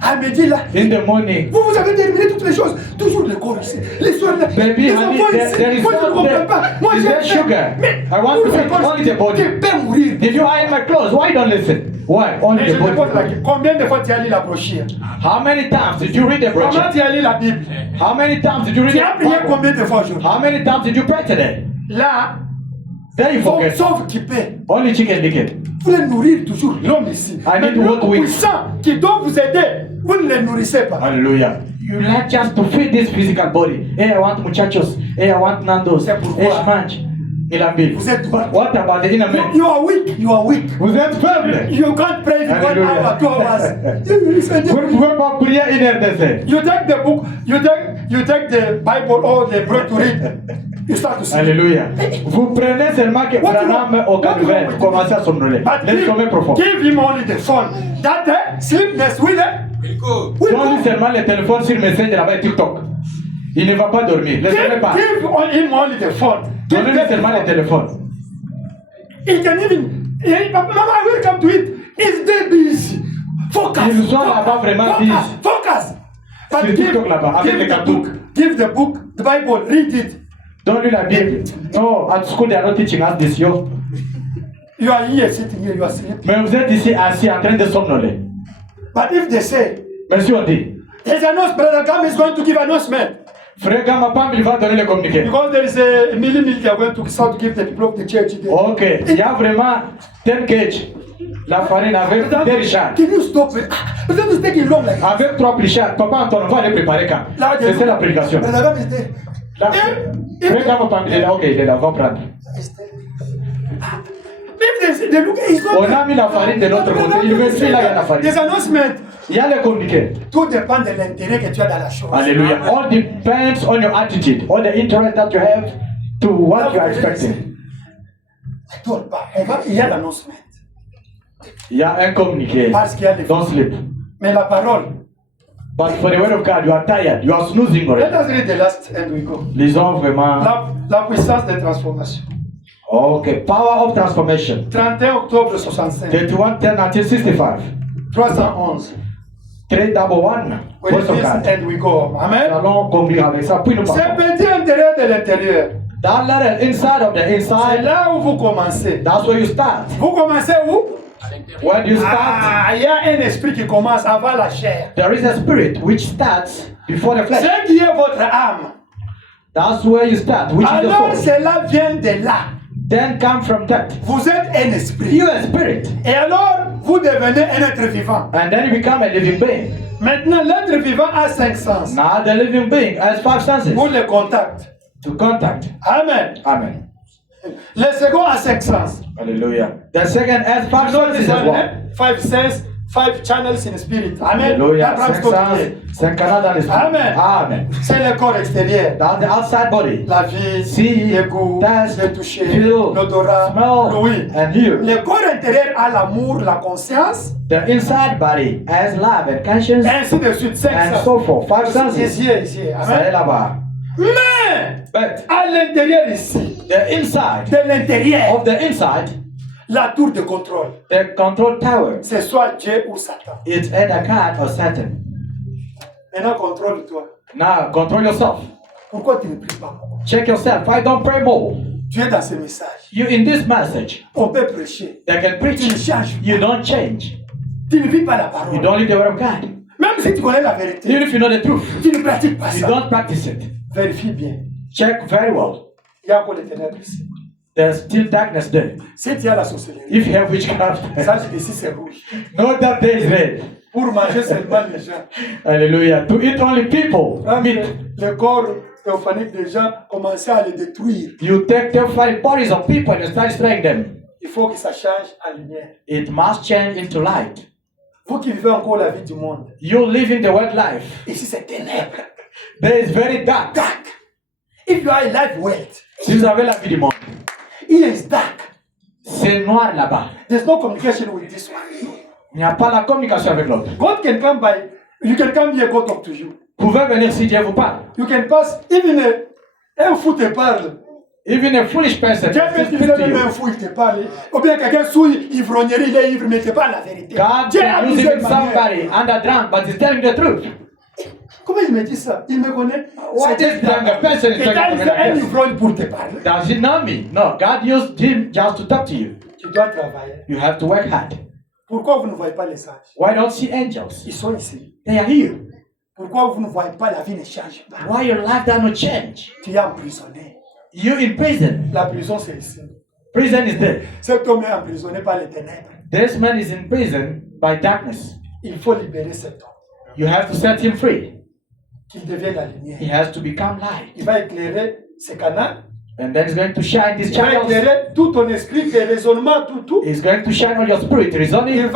À midi là. In the morning. Vous avez terminé toutes les choses. Toujours le corps ici. Les soirs là. Baby, les honey, enfants there- ici. there is Moi je ne not comprends there. pas. Moi Is j'ai there sugar? Mais I want to pour le eat corps, only the body. tu peux mourir. If you iron my clothes, why don't listen? Why? Only Mais je the te pose la body. question. Combien de fois tu as lu la brochure? How many times did you read the Comment brochure? tu as lu la Bible? How many times did you read Tu as the prié Bible? combien de fois aujourd'hui? How many times did you pray today? Là, Then you forget. sauf qui paie. Only chicken liquid. Vous voulez nourrir toujours l'homme ici. I Mais need l'homme what we- puissant qui doit vous aider, vous ne le nourrissez pas. Hallelujah. You like just to feed this physical body. Hey, I want muchachos. Hey, I want nandos. C'est pourquoi- Hey, mange. Il a mis. Vous êtes- But what about the inner man? You are weak. You are weak. Vous êtes faible. You can't pray for 1 Hallelujah. hour, 2 hours. Vous ne pouvez pas prier une heure d'essai. You take the book, you take the Bible or the book to read. You start to see. Alléluia. Vous prenez seulement que What you Branham want? au What you calvaire, want? vous commencez à somnoler. But Les sommets profonds. give him only the phone. That sleepness will will Donne-lui go. seulement le téléphone sur Messenger là-bas et TikTok. Il ne va pas dormir. Laissez-le pas. Give him only the phone. Give Donnez-lui him seulement le téléphone. He can even. Mama, I will come to it. He's dead busy. Focus. Ils sont là-bas vraiment focus, busy. focus. But Sur TikTok là-bas, avec les the cartoons. book. Give the book, the Bible. Read it. Donne-lui la Bible. No, at school they are not teaching us this, yo. You are here sitting here. You are sleeping. Mais vous êtes ici assis en train de somnoler. But if they say Mais si on dit, there's announcement, Brother Gam is going to give announcement Frère Gamapam, il va donner le communiqué. because there is a million they are going to start to give the people of the church. There. Ok, il y a vraiment 10 cages. La farine avec Brother, des richards. can you stop it? But that is taking long. Like Avec 3 richards. Papa Antoine, on va aller préparer quand? Là, C'est ça la prédication. Brother Gam is there. Là, If- Frère Gamapam, il est là, ok, il est là, on va prendre. If they look, it's not On a mis la farine de l'autre côté. Il veut suivre là, il y a la farine. There's announcement. Il y a le communiqué. Tout dépend de l'intérêt que tu as dans la chose. Hallelujah. All depends on your attitude, all the interest that you have to what you are expecting. Ne dors pas. Il y a l'annoncement. Il y a un communiqué. Parce qu'il y a des Don't sleep. Mais la parole. But for the word of God, you are tired. You are snoozing Let already. us read the last and we go. Lisons vraiment. La puissance des transformations. Okay. Power of transformation. 31 octobre 65. 31:10 until 65. 311. 311. We Verse read of this God. and we go. Nous Amen. allons conclure avec ça. Puis nous C'est partons. petit intérieur de l'intérieur. Dans l'arrière, inside of the C'est inside, là où vous commencez. that's where you start. Vous commencez où? Where do you start? Ah, il y a un esprit qui commence avant la chair. There is a spirit which starts before the flesh. Ce qui est votre âme. That's where you start, which is Alors the soul. cela vient de là. Then come from that. Vous êtes un esprit. You are a spirit. Et alors, vous devenez un être vivant. And then you become a living being. Maintenant, l'être vivant a 5 sens Now the living being has 5 senses pour le contact. to contact. Amen. Amen. Le second a 5 sens. Hallelujah. The second has 5 senses as well. 5 sense, 5 channels in spirit. Amen. Hallelujah. Abraham 5 Scott. senses, 5 canaux dans l'esprit. Amen. Amen. C'est le corps extérieur. That's the outside body. La vie, See, le goût, taste, le toucher, feel, l'odorat, smell, l'ouïe. and hear. Le corps intérieur a l'amour, la conscience, The inside body has love and conscience ainsi de suite. 5 and sens. so forth. 5 senses. Ici, ici. C'est Amen. là-bas. Mais, But à l'intérieur ici, the inside de l'intérieur, of the inside, la tour de contrôle, the control tower, c'est soit Dieu ou Satan. it's either God or Satan. Maintenant, contrôle-toi. Now, control yourself. Pourquoi tu ne pries pas? Check yourself. Why don't pray more? Tu es dans ce message. You in this message, On peut prêcher. they can preach. Tu ne changes You pas. don't change. Tu ne vis pas la You parole. don't live the word of God. Même si tu connais la vérité, Even if you know the truth, tu ne pratiques pas you ça. don't practice it. Vérifie bien. Check very well. Il y a encore des ténèbres ici. There's still darkness there. Si tu as la sorcellerie, If you have witchcraft, sache que ici c'est rouge. know that there is red. Pour manger seulement les gens. Hallelujah. To eat only people. Quand Meat. le corps théophanique des gens commençait à les détruire, You take the five bodies of people and you start spraying them. il faut que ça change en lumière. It must change into light. Vous qui vivez encore la vie du monde, You live in the world life. ici c'est ténèbres. There is very dark. Dark. If you are a life wealth, Si vous avez la vie du monde, here is dark. c'est noir là-bas. There's no communication with this one. Il n'y a pas la communication avec l'autre. God can come by. You can come here, God talk to you. Vous pouvez venir si Dieu vous parle. You can pass, even un fou te parle. Even a foolish person Dieu peut will speak utiliser to même un you. fou, il te parle. Ou bien quelqu'un sous ivrognerie, il est ivre, mais il te parle la vérité. God Dieu a can mis use une even manière. somebody under drunk, but he's telling the truth. Comment il me dit ça? Il me connaît. Why this younger person is Et talking quand to il me fait un like this? ivrogne pour te parler, Does he know me? No, God used him just to talk to you. tu dois travailler. You have to work hard. Pourquoi vous ne voyez pas les anges? Why don't you see angels? Ils sont ici. They are here. Pourquoi vous ne voyez pas la vie ne change pas? Why your life does not change? Tu es emprisonné. You in prison. La prison, c'est ici. Prison is there. Cet homme est emprisonné par les ténèbres. This man is in prison by darkness. Il faut libérer cet homme. You have to set him free. Qu'il devienne la lumière. He has to become light. Il va éclairer ses canaux. And then he's going to shine these Il va channels. éclairer tout ton esprit, tes raisonnements, tout. He's going to shine on your spirit, reasoning.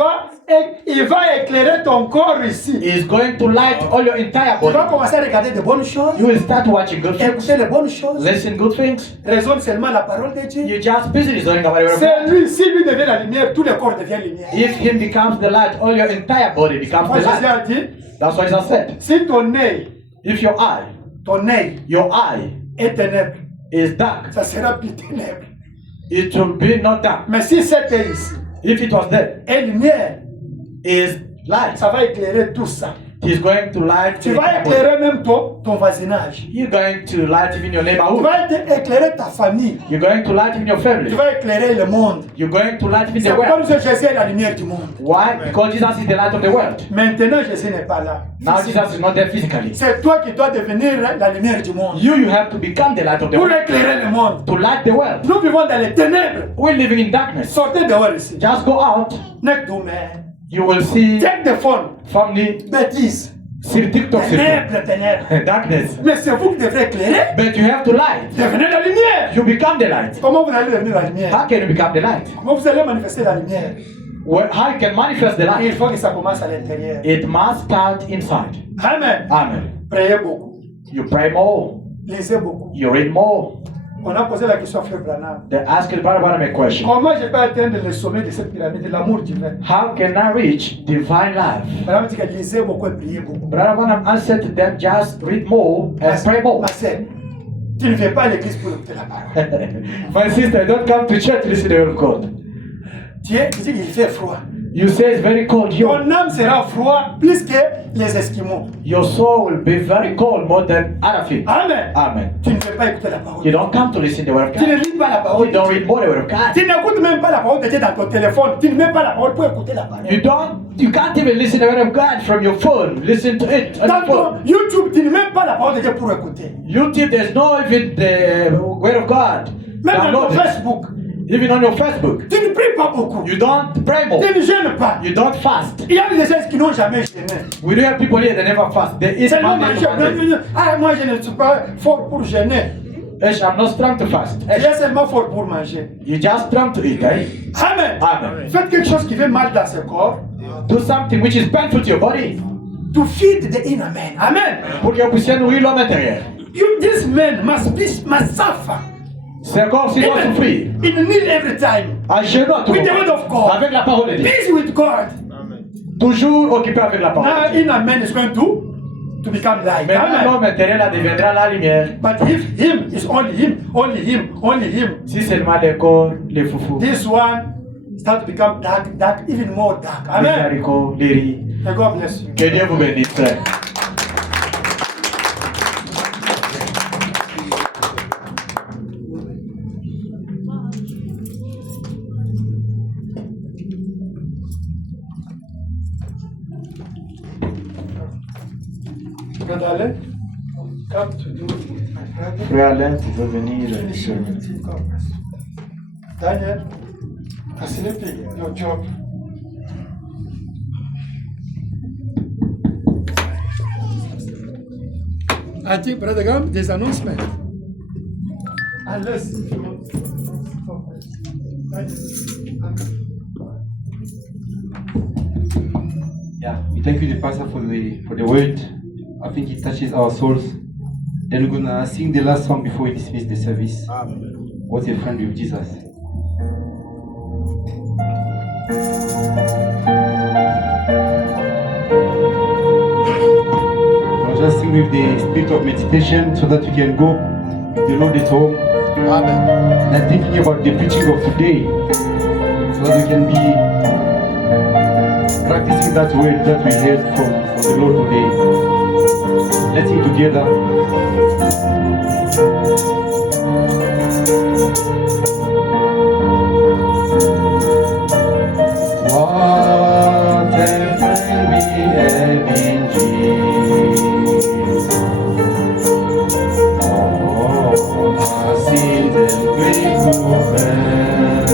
Il va éclairer ton corps ici. He's going to light all your entire Tu vas body. commencer à regarder de bonnes choses, You will start watching good things, écouter les bonnes choses, listen good things. raisonne seulement la parole de Dieu. You just busy reasoning about your C'est lui, si lui devient la lumière, tout le corps devient lumière. If him becomes the light, all your entire body becomes Moi, the Jésus light. a dit, That's what Jesus said. si ton œil If your eye est ténèbre, is dark, ça sera plus ténèbre. it will be not dark. Mais si cet œil ici If it was there, est lumière, is light. ça va éclairer tout ça. He's going to light Tu the vas entire body. éclairer même ton voisinage. You're going to light even your Tu neighborhood. vas éclairer ta famille. You're going to light even your Tu family. vas éclairer le monde. You're going to light even C'est the pourquoi world. nous Jésus est la lumière du monde. Why? Because Jesus is the light of the world. Maintenant, Jésus n'est pas là. Now Jesus is not there physically. C'est toi qui dois devenir la lumière du monde. You have to become the light of the Pour world. éclairer le monde. To light the world. Nous vivons dans les ténèbres. We're living in darkness. Sortez dehors ici. Just go out. Nek doumer. You will see Check the phone. family Bêtises. sur TikTok. Ténèbres, ténèbres. Darkness. Mais c'est vous qui devrez éclairer. But you have to light. Devenez la lumière. You become the light. Comment vous allez devenir la lumière? How can you become the light? Comment vous allez manifester la lumière? Well, how you can manifest the Il light? faut que ça commence à l'intérieur. It must start inside. Amen. Amen. Priez beaucoup. You pray more. Lisez beaucoup. You read more. On a posé la question à Frère Branham. They ask the Bible a question. Comment je peux atteindre le sommet de cette pyramide de l'amour divin? How can I reach divine life? Branham dit que lisez beaucoup et priez beaucoup. Brother Branham answered to them, just read more and pray more. Ma sœur, tu ne viens pas à l'église pour écouter la parole. My sister, don't come to church to listen to the word of God. Tu dis qu'il fait froid. You say it's very cold here. Ton âme sera froid plus que les Esquimaux. Your soul will be very cold more than other things. Amen. Amen. Tu ne veux pas écouter la parole. You don't come to listen to the word of Tu ne God. lis pas la parole. You don't read more the word of God. Tu n'écoutes même pas la parole de Dieu dans ton téléphone. Tu ne mets pas la parole pour écouter la parole. You can't even listen to the word of God from your phone. Listen to it on Dans your ton phone. YouTube, tu ne mets pas la parole de Dieu pour écouter. YouTube, there's no even the word of God. Même dans ton Download it. Facebook, Even on your Facebook, Tu ne pries pas beaucoup. you don't pray more. Tu ne jeûnes pas. You don't fast. Il y a des gens qui n'ont jamais jeûné. We do have people here that never fast. They eat Seulement Monday manger. to Monday. Ah, moi je ne suis pas fort pour jeûner. I'm not strong to fast. Je suis seulement fort pour manger. You're just strong to eat, eh? Amen. Amen. Faites quelque chose qui fait mal dans ce corps. Do something which is painful to your body. To feed the inner man. Amen. Pour que vous puissiez nourrir l'homme intérieur. This man must suffer. C'est encore si doit souffrir. In need every time. À genoux à tout With the moment. word of God. Avec la parole de Dieu. Busy with God. Toujours occupé avec la parole Now de Dieu. inner man is going to become light. Maintenant, Amen. l'homme intérieur là deviendra la lumière. But if him is only him. Si seulement les corps, les foufous, This one start to become dark, even more dark. les Amen. haricots, les riz. May God bless you. Que Dieu vous bénisse, frère. Brother Alain, come to do my brother. Frère Alain, tu veux venir Finish sur your meeting, God bless you. Daniel, facilitate your job. I think, Brother Gam, there's an announcement. Unless you want to. Yeah, we thank you, the pastor, for the word. I think it touches our souls. Then we're gonna sing the last song before we dismiss the service. What's a friend with Jesus? I'll just sing with the spirit of meditation so that we can go with the Lord at home. Amen. And thinking about the preaching of today, so that we can be practicing that word that we heard from the Lord today. Let's sing together. What a friend we have in Jesus. All our sins and griefs to bear.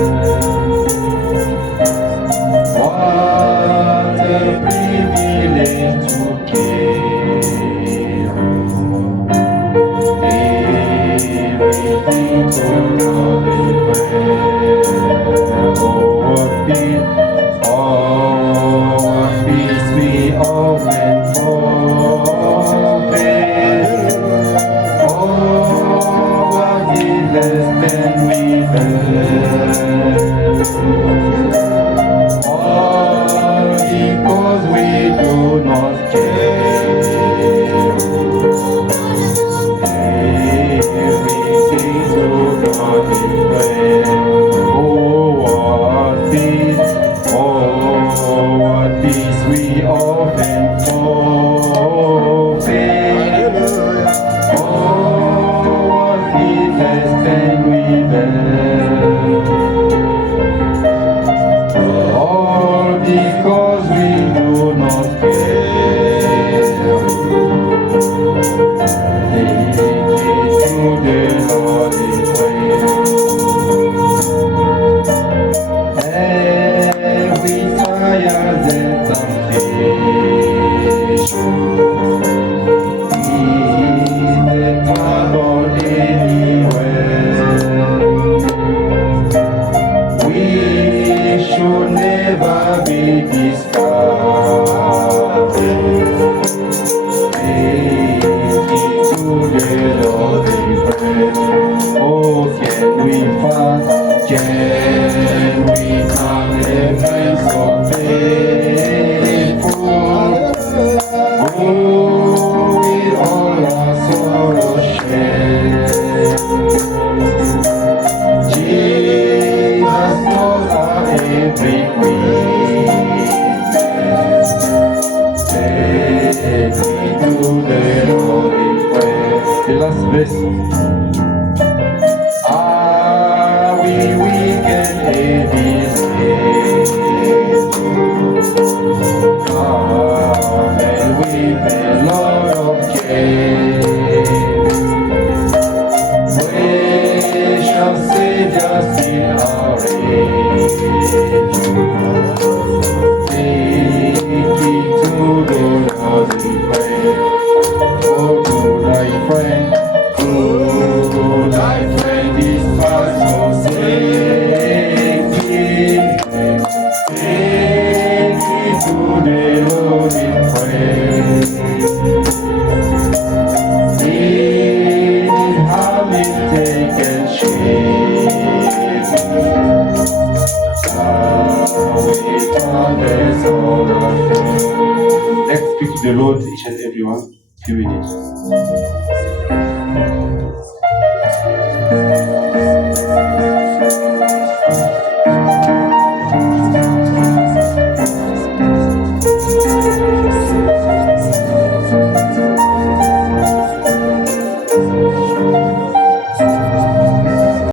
What a privilege to carry everything to God in prayer. Oh, what peace we often forfeit. Oh, what illness can we bear? All because we do not care. Everything to God in prayer. Oh, what peace Let's speak to the Lord, each and everyone. 2 minutes.